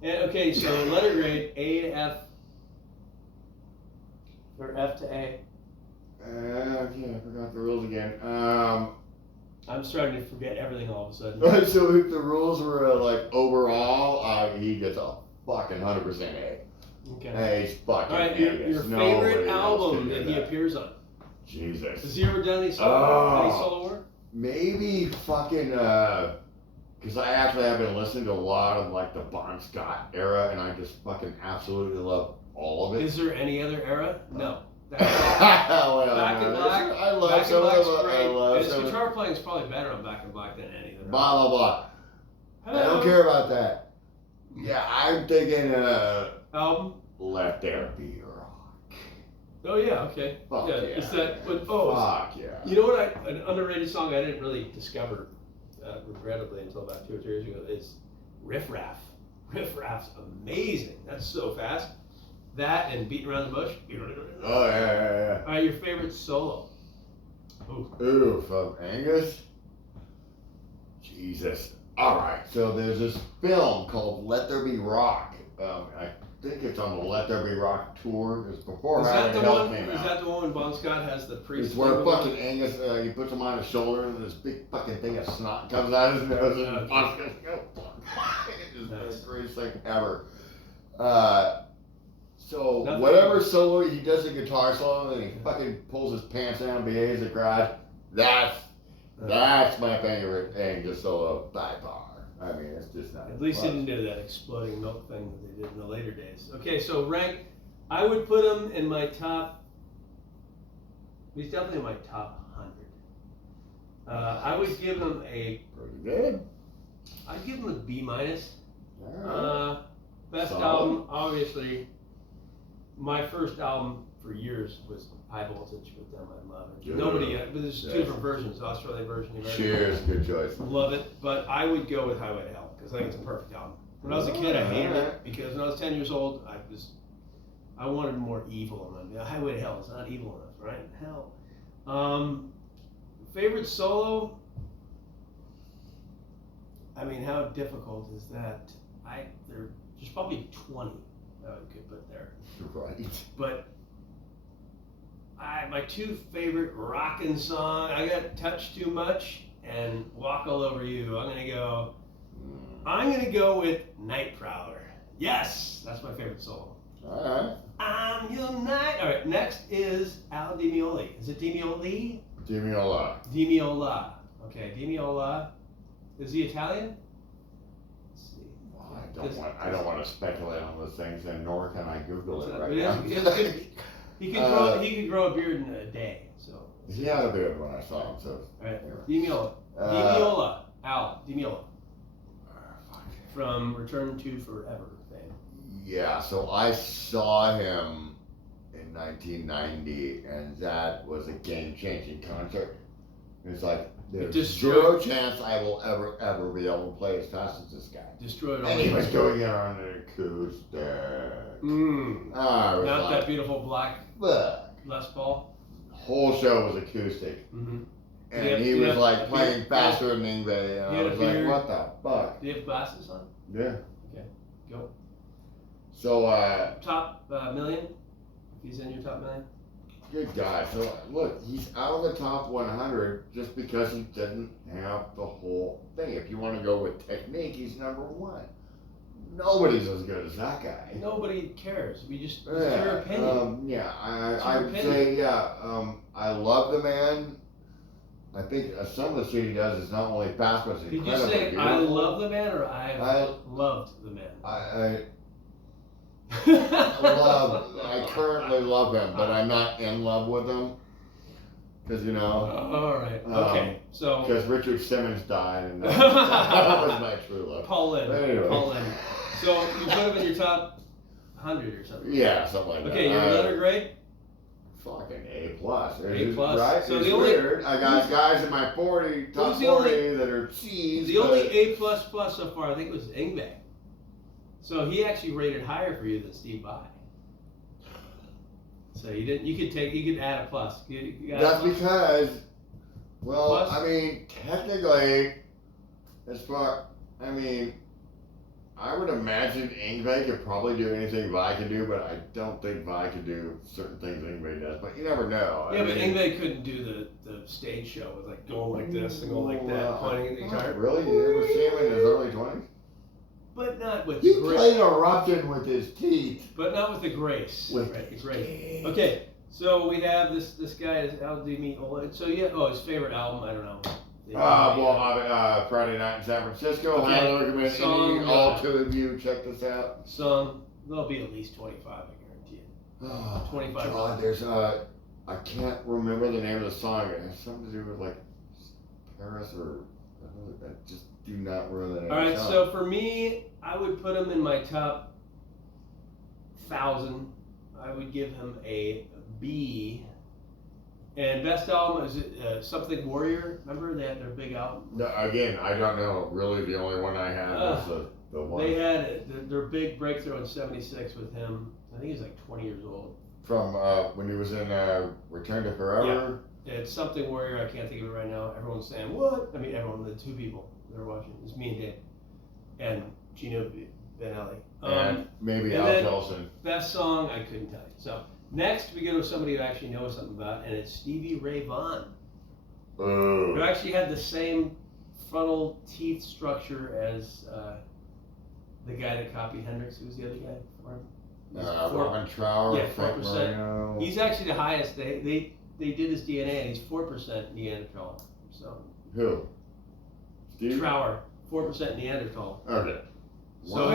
And, okay, so letter grade A to F. Or F to A. Okay, I forgot the rules again. I'm starting to forget everything all of a sudden. So if the rules were like overall, he gets a fucking 100% A. Okay. Hey, he's fucking All right, your favorite album that he appears on. Jesus. Has he ever done any solo work? Maybe fucking, because I actually have been listening to a lot of like the Bon Scott era, and I just fucking absolutely love all of it. Is there any other era? No. That's well, Back in Black. I love Back in some of Black's them. great. I love His some of guitar playing is probably better on Back in Black than any other. blah blah blah. I don't care about that. Yeah, I'm thinking Album? Let There Be Rock. Oh yeah, okay. Fuck yeah. yeah. Is that what? Fuck yeah. You know what? An underrated song I didn't really discover, regrettably, until about 2 or 3 years ago is Riff Raff. Riff Raff's amazing. That's so fast. That and Beating Around the Bush. Oh yeah. All right, your favorite solo? Ooh, from Angus? Jesus. Alright, so there's this film called Let There Be Rock. I think it's on the Let There Be Rock tour. It's before Is Howard that the Hell one? came Is out. that the one when Bon Scott has the priest? It's where thing fucking going Angus, he puts him on his shoulder and this big fucking thing of snot comes out of his nose and Okay. Bon Scott's like, oh fuck. It's Nice. the greatest thing ever. So Nothing. whatever solo he does a guitar solo and he fucking pulls his pants down, behaves the crowd. That's my favorite Angus solo by far. I mean, it's just not. At least he didn't do that exploding milk thing that they did in the later days. Okay, so rank, I would put him in my top. He's definitely in my top 100. I would give him a. Pretty good. I'd give him a B minus. Alright. Best Solid. album, obviously. My first album for years was High Voltage with them. I love it. Yeah. Nobody, but there's two Yeah. different versions: Australian version, the American Cheers, good choice. Love it, but I would go with Highway to Hell because I think it's a perfect album. When I was a kid, I hated Alright. it because when I was 10 years old, I wanted more evil in them. Highway to Hell is not evil enough, right? Hell. Favorite solo? I mean, how difficult is that? There's probably 20 that I could put there. Right. But my 2 favorite rockin' songs, I got Touch Too Much and Walk All Over You. I'm gonna go with Night Prowler. Yes, that's my favorite solo. Alright. I'm your night. All right, next is Al Di Meola. Is it Di Meoli? Give me a lot. Di Meola. Okay, Di Meola. Is he Italian? Let's see. I don't want to speculate on those things, and nor can I Google it right But now. he could grow a beard in a day. So. He had a beard when I saw him, so. All right, Di Meola. Di Meola. Al Di Meola. From Return to Forever fame. Yeah, so I saw him in 1990, and that was a game-changing concert. It's like, there's zero chance I will ever be able to play as fast as this guy. Destroyed all And he the- was going in on an acoustic. Not that beautiful black Fuck. Les Paul. Whole show was acoustic. Mm-hmm. And he was like playing faster than anybody, and I was like, what the fuck? Do you have glasses on? Yeah. Okay, go. So, Top million? If he's in your top million? good guy. So, look, he's out of the top 100 just because he didn't have the whole thing. If you want to go with technique, he's number 1. Nobody's as good as that guy. Nobody cares. It's your opinion. I would say, I love the man. I think some of the shit he does is not only fast, but it's Did you incredibly say beautiful. I love the man or I loved the man? I currently love him, but I'm not in love with him. Because, you know. All right. Okay. So. Because Richard Simmons died, and that was my true love. Paul Lynde. Anyway. Paul Lynde. So you put him in your top 100 or something. Yeah, something like that. Okay, your letter grade? Fucking A plus. A plus. Right? So it's the only weird. I got guys in my 40, top 40 that are C's. The only A plus plus so far, I think, was Ingve. So he actually rated higher for you than Steve Vai. So you didn't. You could add a plus. You That's because, well, plus? I mean, technically, as far, I mean, I would imagine Ingve could probably do anything Vi could do, but I don't think Vi could do certain things Ingve does. But you never know. Yeah, but Ingve couldn't do the stage show with like going like this and going like that, pointing at the guitar. Really? You ever see him in his early 20s? But not with He the grace. played Eruption with his teeth. But not with the grace. With right, the grace. Okay, so we have this guy is Al Di So yeah, his favorite album, I don't know. Friday Night in San Francisco. Okay. Highly recommend Song, all two of you check this out. Song, there'll be at least 25, I guarantee it. Oh, 25. God, there's I can't remember the name of the song. It has something to do with like Paris or I just do not remember the name. All of right, the song. so for me, I would put him in my top 1,000. I would give him a B. And best album is Something Warrior. Remember they had their big album. No, again, I don't know. Really, the only one I had was the one They had their big breakthrough in '76 with him. I think he was like 20 years old. from when he was in Return to Forever. Yeah. It's Something Warrior. I can't think of it right now. Everyone's saying what? I mean, everyone. The two people that are watching. It's me and Dave, and Gino Benelli. And maybe and Al then Jolson. Best song I couldn't tell you. So next we go to somebody who actually knows something about, and it's Stevie Ray Vaughan, Ooh. who actually had the same frontal teeth structure as the guy that copied Hendrix. Who's the other guy for him? Robin Trower. Yeah, Frank 4%. Marino. He's actually the highest. They did his DNA, and he's 4% Neanderthal. So Who? Steve? Trower, 4% Neanderthal. Okay. So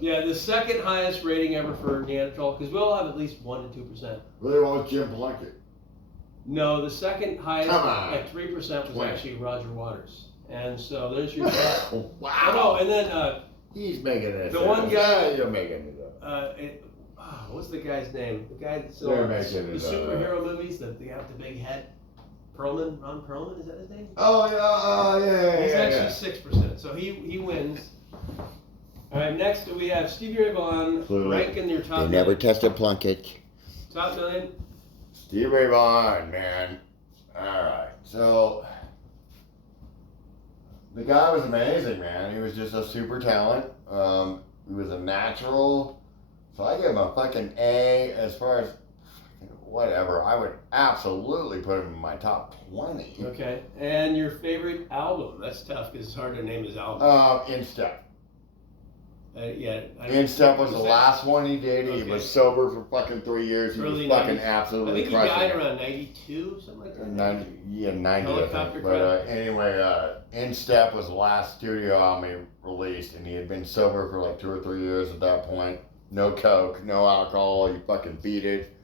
the second highest rating ever for Neanderthal, because we all have at least 1 to 2%. Really, what was Jim Plunkett? No, the second highest Come on. at 3% was 20. actually Roger Waters. And so there's your Wow. Oh, no, and then He's making this. The up. one guy- Yeah, you're making it up. what's the guy's name? The guy that's They're on the making it up. superhero movies, the guy with the big head. Perlman, Ron Perlman, is that his name? Oh yeah. He's yeah. actually 6%, so he wins. All right, next we have Stevie Ray Vaughan Clearly. ranking your top They never million. tested Plunkett. Top million. Stevie Ray Vaughan, man. Alright, so the guy was amazing, man. He was just a super talent. He was a natural. So I give him a fucking A as far as whatever. I would absolutely put him in my top 20. Okay, and your favorite album? That's tough because it's hard to name his album. In Step. Yeah. In Step was the last one he did. He Okay. was sober for fucking 3 years. He Early was fucking 90s. I absolutely think he crushing died it. around 92, something like that. 90, yeah, 90 I Helicopter think. But anyway, In Step was the last studio album he released, and he had been sober for like 2 or 3 years at that point. No coke, no alcohol. You fucking beat it.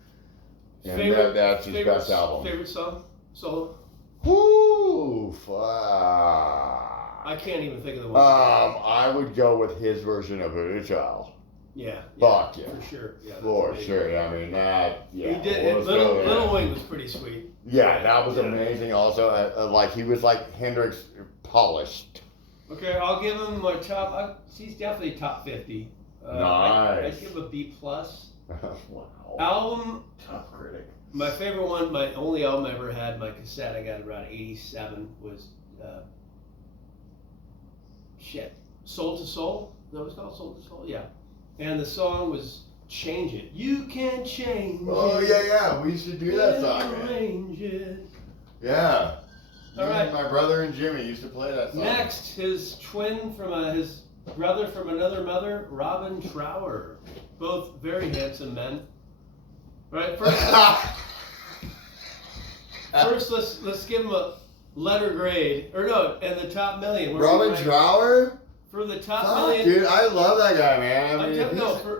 And that's his best album. Favorite song? Solo? Woo, fuck. I can't even think of the one. I would go with his version of Voodoo Child. Yeah. Fuck yeah. For sure. Yeah. that's For amazing. sure. I mean that. Yeah. He did. let's go there. Little Wing was pretty sweet. Yeah, that was Yeah. amazing. Also, like he was like Hendrix polished. Okay, I'll give him my top. He's definitely top 50. Nice. I'd give him a B plus. Wow. Album. Tough critic. My favorite one, my only album I ever had, my cassette I got around 87 was Soul to Soul. Is that what it's called? Soul to Soul? Yeah. And the song was Change It. You can change Oh it. yeah. We should do that song, man. Arrange it. Yeah. All Me right. and my brother and Jimmy used to play that song. Next, his twin from his brother from another mother, Robin Trower. Both very handsome men. All right, first let's give him a letter grade, or no, and the top million. Where Robin we rank- Trower? For the top Fuck, million, dude, I love that guy, man. I mean,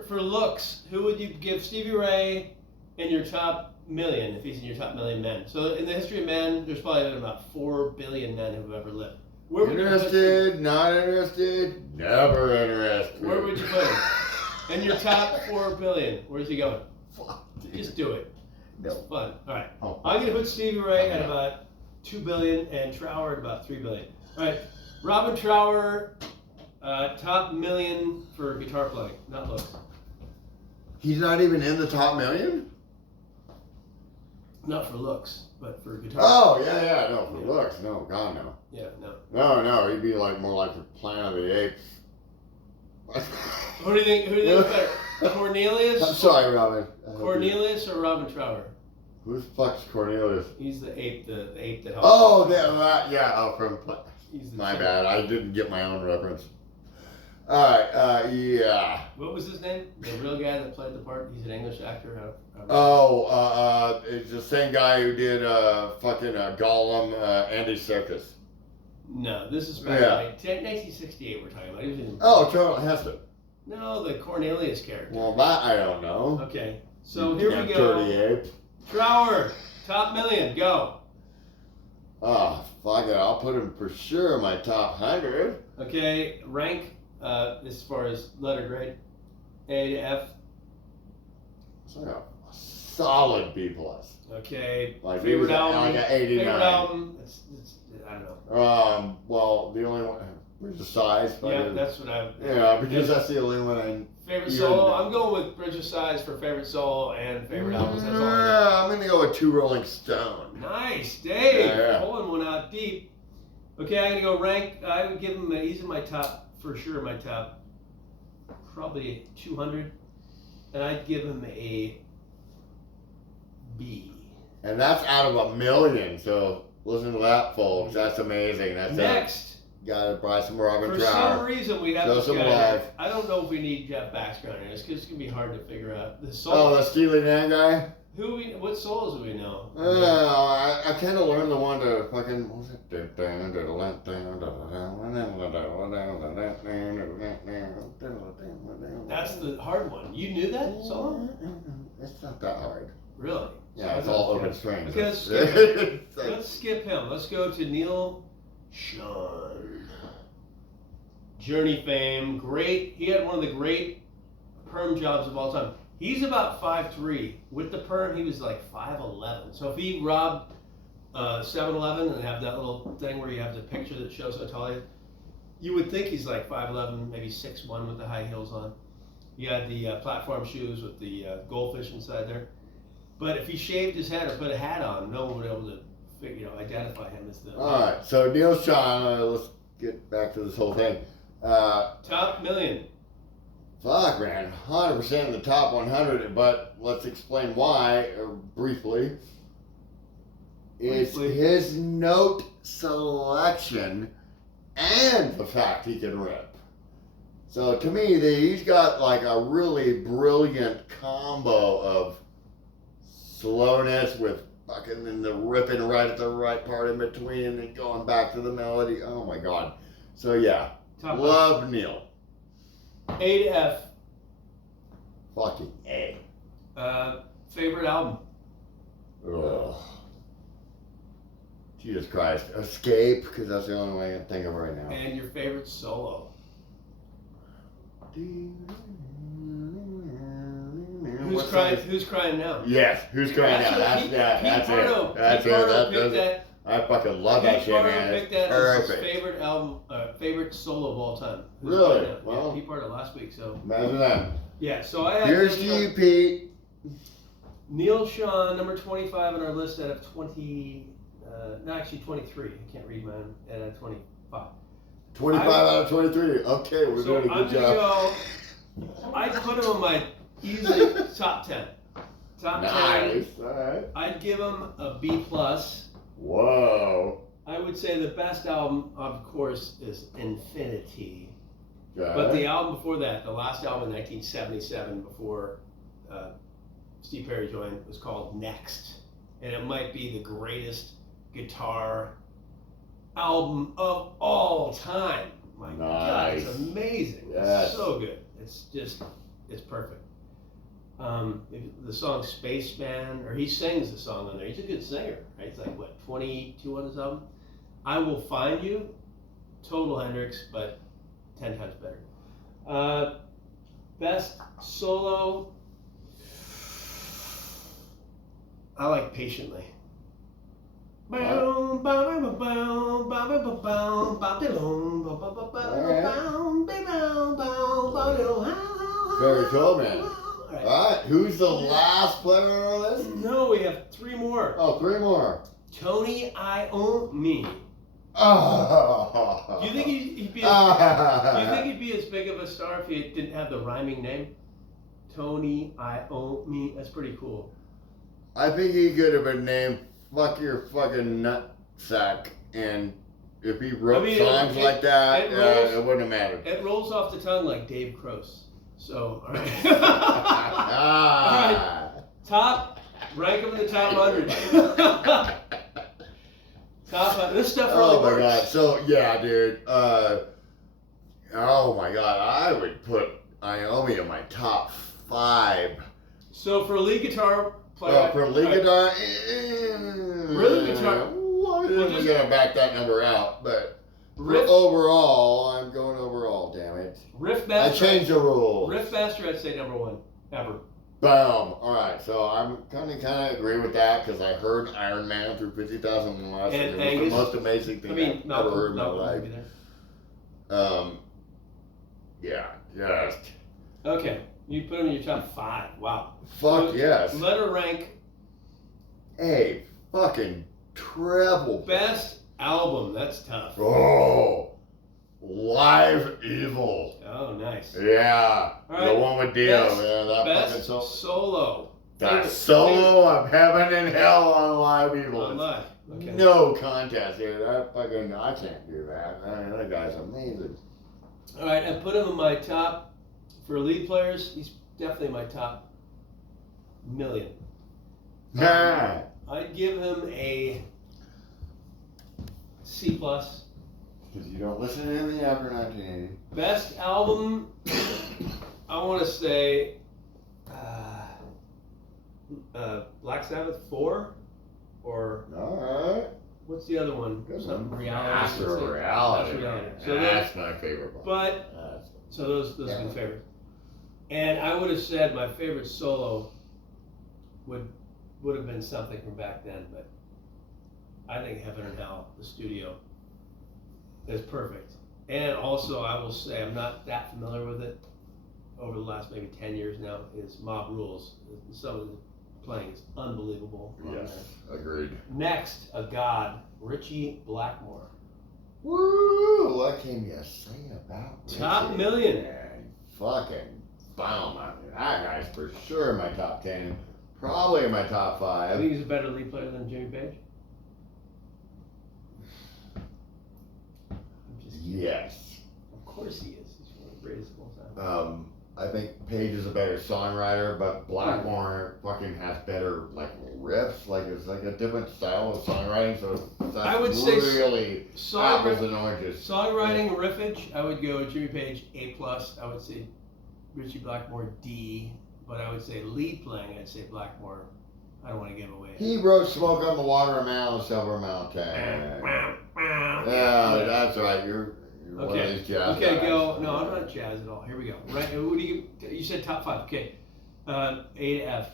for looks, who would you give Stevie Ray in your top million if he's in your top million men? So in the history of men, there's probably been about 4 billion men who've ever lived. Where would you put interested, not interested, never interested. Where would you put him? In your top 4 billion, where's he going? Fuck, dude. Just do it. No. It's fun. All right. Oh. I'm gonna put Stevie Ray at about 2 billion and Trower at about 3 billion. All right. Robin Trower, top million for guitar playing, not looks. He's not even in the top million? Not for looks, but for guitar. Oh, yeah, no, for looks. No, God, no. Yeah, no. No, he'd be like more like the Planet of the Apes. Who do you think better? Cornelius? I'm sorry, Robin. Cornelius or Robin Trower? Who the fuck's Cornelius? He's the ape that helps. Oh, from. He's the My singer. bad. I didn't get my own reference. Alright, yeah. What was his name? The real guy that played the part? He's an English actor. It's the same guy who did fucking Gollum, Andy Serkis. No, this is back in 1968 we're talking about. He was in, Charlton Heston. No, the Cornelius character. Well, that I don't know. Okay, so You here we damn go. dirty ape. Trower, top million, go. Oh, fuck it. I'll put him for sure in my top 100. Okay, rank as far as letter grade, A to F. It's like a solid B+. Okay, Like favorite album. Like an 89. Favorite album. It's, I don't know. Well, the only one, Bridge of Sighs. Yeah, that's what I. Yeah, because that's the only one I. Favorite solo. I'm going with Bridge of Sighs for favorite solo and favorite albums. That's all. I got. Yeah, I'm gonna go with 2 Rolling Stone. Nice, Dave. Yeah. Pulling one out deep. Okay, I'm gonna go rank. I would give him. He's in my top for sure. My top, probably 200, and I'd give him a B. And that's out of 1 million. So listen to that, folks. That's amazing. That's Next. Gotta buy some Robin For Trower. some reason, we have Show this some guy. love. I don't know if we need Jeff background in this because it's gonna be hard to figure out the Oh, solo. the Steely Dan guy? What solos do we know? I kind of learned the one to fucking. What was it? That's the hard one. You knew that solo? It's not that hard. Really? Yeah, it's all open strings. Okay, let's skip him. Let's skip him. Let's go to Neil Schon. Journey fame. Great. He had one of the great perm jobs of all time. He's about 5'3". With the perm, he was like 5'11". So if he robbed 7-Eleven and have that little thing where you have the picture that shows how tall he is, you would think he's like 5'11", maybe 6'1" with the high heels on. He had the platform shoes with the goldfish inside there. But if he shaved his head or put a hat on, no one would be able to identify him as the... Alright, so Neil Schon, let's get back to this whole thing. Top million. Fuck, man, 100% in the top 100, but let's explain why, briefly. It's his note selection and the fact he can rip. So to me, he's got like a really brilliant combo of slowness with fucking and the ripping right at the right part in between and then going back to the melody. Oh my god. So yeah, Top love Neil. A to F. Fucking A. Favorite album. Ugh. Jesus Christ. Escape, because that's the only way I can think of right now. And your favorite solo. Who's crying now? Yes, who's crying now? That's it. That's it. That's it. I fucking love that shit, man. Picked It's that as his perfect. favorite album, favorite solo of all time. Who's Really? crying now? Well, yeah, he parted last week, so. Imagine that. Yeah, so I had Here's to you, Pete. Neil Schon, number 25 on our list out of 20, no, actually 23. I can't read mine at 25. 25 out of 23. Okay, we're So doing a I'm good gonna job. go. I'd put him on my easily top 10. Top 10. Nice. All right. I'd give him a B plus. Whoa. I would say the best album, of course, is Infinity. Okay. But the album before that, the last album in 1977, before Steve Perry joined, was called Next, and it might be the greatest guitar album of all time. my God, it's Nice. amazing. Yes. It's so good. It's perfect. The song Spaceman, or he sings the song on there. He's a good singer, right? He's like, what, 22 on his album? I Will Find You, total Hendrix, but 10 times better. Best solo, I like Patiently. Very cool, man. Right. Alright, who's the last player on our list? No, we have 3 more. Oh, 3 more. Tony Iommi. Oh. Do you think he'd be? Do you think he'd be as big of a star if he didn't have the rhyming name? Tony Iommi. That's pretty cool. I think he could have been named Fuck Your Fucking Nutsack, and if he wrote songs like that, it wouldn't have mattered. It rolls off the tongue like Dave Croce. So, all right. Ah. All right. Top, rank them in the top 100. Top 100. This stuff really Oh my works. god. So yeah, dude. Oh my god. I would put Iommi in my top 5. So for lead guitar player, For lead guitar, Rhythm guitar. Well, we're gonna back that number out, but Riff, overall, I'm going overall. Damn it! riff I master. changed the rules. Riff master, I'd say number 1 ever. Boom. All right, so I'm kind of agree with that because I heard Iron Man through 50,000 watts, and it was Angus, the most amazing thing I've ever heard in my life. would be there. Yeah, just Okay, you put him in your top 5. Wow. fuck So, yes. Letter rank Hey, fucking treble. best album. That's tough. Oh, Live Evil. Oh, nice. Yeah, All right. the one with Dio. Best- Yeah, that fucking Best solo. solo. That solo of Heaven and Hell on Live Evil. On live. Okay. No contest, dude. I can't do that. That guy's amazing. All right, I put him in my top for lead players. He's definitely my top million. Yeah. I'd give him a C plus. Because you don't listen to anything after 1980. Best album, I want to say Black Sabbath 4, or Alright. what's the other one? Good Something one. reality. Master of Reality. Master of Reality. So That's my favorite one. But so those are my favorites. And I would have said my favorite solo would have been something from back then, but I think Heaven and Hell, the studio, is perfect. And also, I will say, I'm not that familiar with it over the last maybe 10 years now, is Mob Rules. Some of the playing is unbelievable. on Yes, there. agreed. Next, a god, Richie Blackmore. Woo! What can you say about Top Richie? million. Man, fucking boom. I mean, that guy's for sure in my top 10. Probably in my top I 5. think he's a better lead player than Jimmy Page. I'm just kidding. Yes. Of course he is. He's one of the greatest of all time. I think Page is a better songwriter, but Blackmore fucking has better like riffs. Like it's like a different style of songwriting. So that's I would say really apples and oranges. Songwriting, riffage, I would go Jimmy Page A+. I would say Richie Blackmore D. But I would say lead playing, I'd say Blackmore. I don't want to give away. He wrote "Smoke on the Water, a Man on the Silver Mountain." Yeah, that's right. You're one of Okay. these jazz Okay, guys. go. No, I'm not jazz at all. Here we go. Right. Who do you said top 5? Okay. A to F.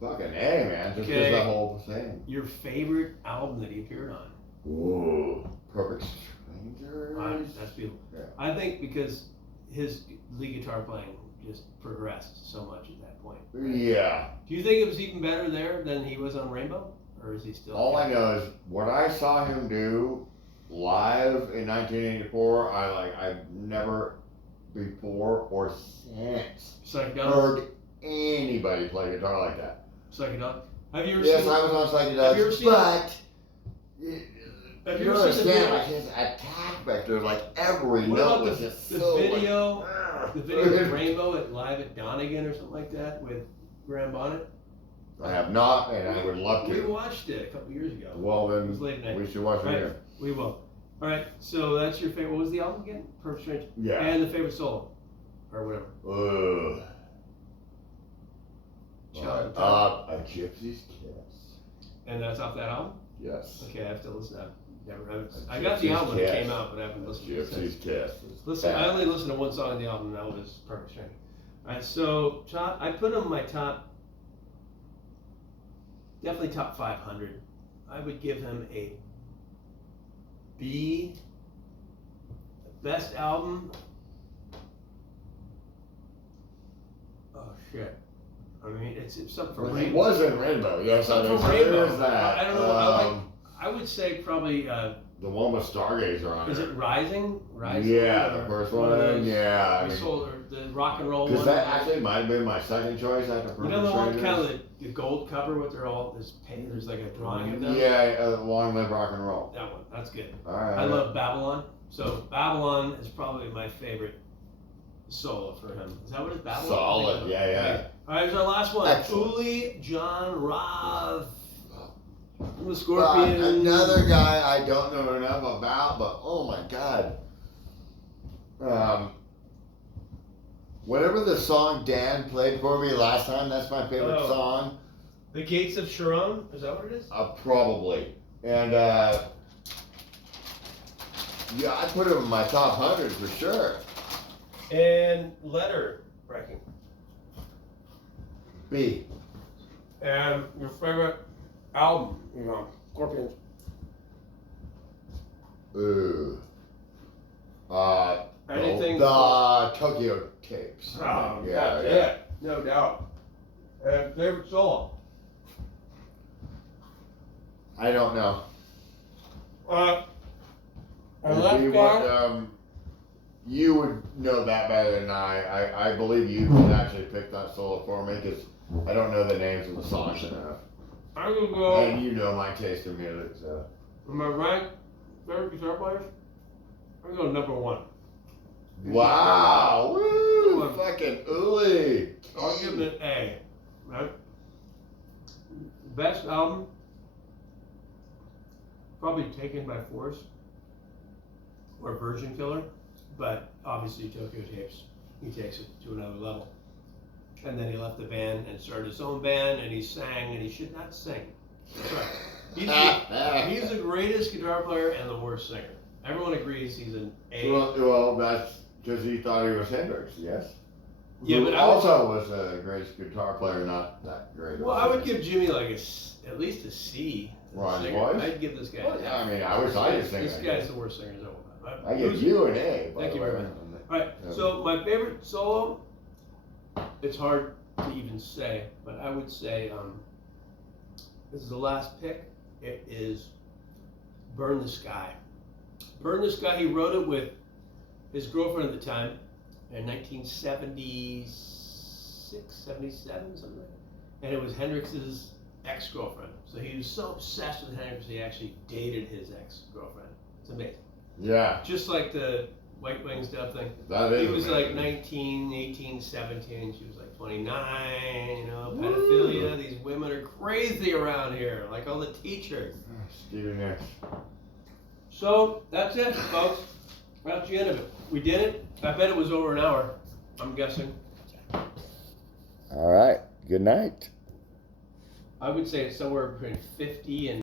Fucking A, man. Just Okay. the whole thing. Your favorite album that he appeared on? Ooh, Perfect Strangers. That's beautiful. Yeah. I think because his lead guitar playing just progressed so much at that point. Yeah. Do you think it was even better there than he was on Rainbow? Or is he still? All I know is what I saw him do live in 1984. I've never before or since Psychedelic. heard anybody play guitar like that. Psychedelic. Have you ever Yes, seen? I was on Have you ever psychedelics, seen- but Have you you ever seen the understand, video? like his attack vector, like every What note about was just the so video? like, The video of Rainbow at live at Donegan or something like that with Graham Bonnet. I have not, and I would love We to. watched it a couple years ago. Well, It was then late at night. we should watch it Right. here. We will. All right, so that's your favorite. What was the album again? Perfect Stranger. Yeah. And the favorite solo, or whatever. Ugh. Challenge. A Gypsy's Kiss. And that's off that album. Yes. Okay, I have to listen. I got the album when it came out, but I haven't listened to it Gypsy's since. Kiss. Listen, I only listened to one song of the album, and that was Perfect Stranger. All right, so I put him in my definitely top 500. I would give him a B. Best album. Oh shit! I mean, it's something from Well, he Rainbow. was in Rainbow. Yes, Something there's from Rainbow. that. I don't know. I would say probably. The one with Stargazer on Is it. it Rising? Rising. Yeah, the first one. Yeah. We sold the rock and roll one. Because that actually might have been my second choice after Perfect You know the one Strangers. kind of the gold cover with there's like a drawing of them. Yeah, Long Live Rock and Roll. That one. That's good. All right. I love Babylon. So Babylon is probably my favorite solo for him. Is that what it's Babylon? Solid. Yeah, yeah. All right, here's our last one. Excellent. Uli John Roth. From the Scorpions. Another guy I don't know enough about, but oh my god. Whatever the song Dan played for me last time, that's my favorite song. The Gates of Sharon. Is that what it is? Probably. And yeah, I put him in my top 100 for sure. And Letter Breaking. B. And your favorite album, Scorpions. Ooh. Anything the Tokyo Tapes. Yeah, no doubt. And favorite solo. I don't know. And It'd be last what, guy. you would know that better than I believe you could actually pick that solo for me because I don't know the names of the songs enough. I'm gonna go. And you know my taste in music, so. For my ranked favorite guitar players, I'm gonna go number 1. Wow! Woo! One. Fucking Uli! I'll give it an A. Right? Best album, probably Taken by Force or Virgin Killer, but obviously Tokyo Tapes. He takes it to another level. And then he left the band and started his own band, and he sang, and he should not sing. That's right. He's the greatest guitar player and the worst singer. Everyone agrees he's an A. Well, that's because he thought he was Hendrix, yes? Yeah, Who but also was the greatest guitar player, not that great. Well, I would give Jimmy like at least a C. as a Ron's singer. voice? I'd give this guy. Well, an yeah, F. I mean, I wish I could sing This that guy's good. the worst singer of all time. I give you an A. By Thank the you way. very much. All right, so my favorite solo, it's hard to even say, but I would say this is the last pick. It is Burn the Sky. Burn the Sky, he wrote it with his girlfriend at the time in 1976, 77, something like that. And it was Hendrix's ex-girlfriend. So he was so obsessed with Hendrix, he actually dated his ex-girlfriend. It's amazing. Yeah. Just like the White Wings Dove thing. That is He was amazing. like 19, 18, 17. She was like 29, pedophilia. These women are crazy around here, like all the teachers. Stevie Nicks. So that's it, folks. That's the end of it. We did it. I bet it was over an hour, I'm guessing. All right. Good night. I would say it's somewhere between 50 and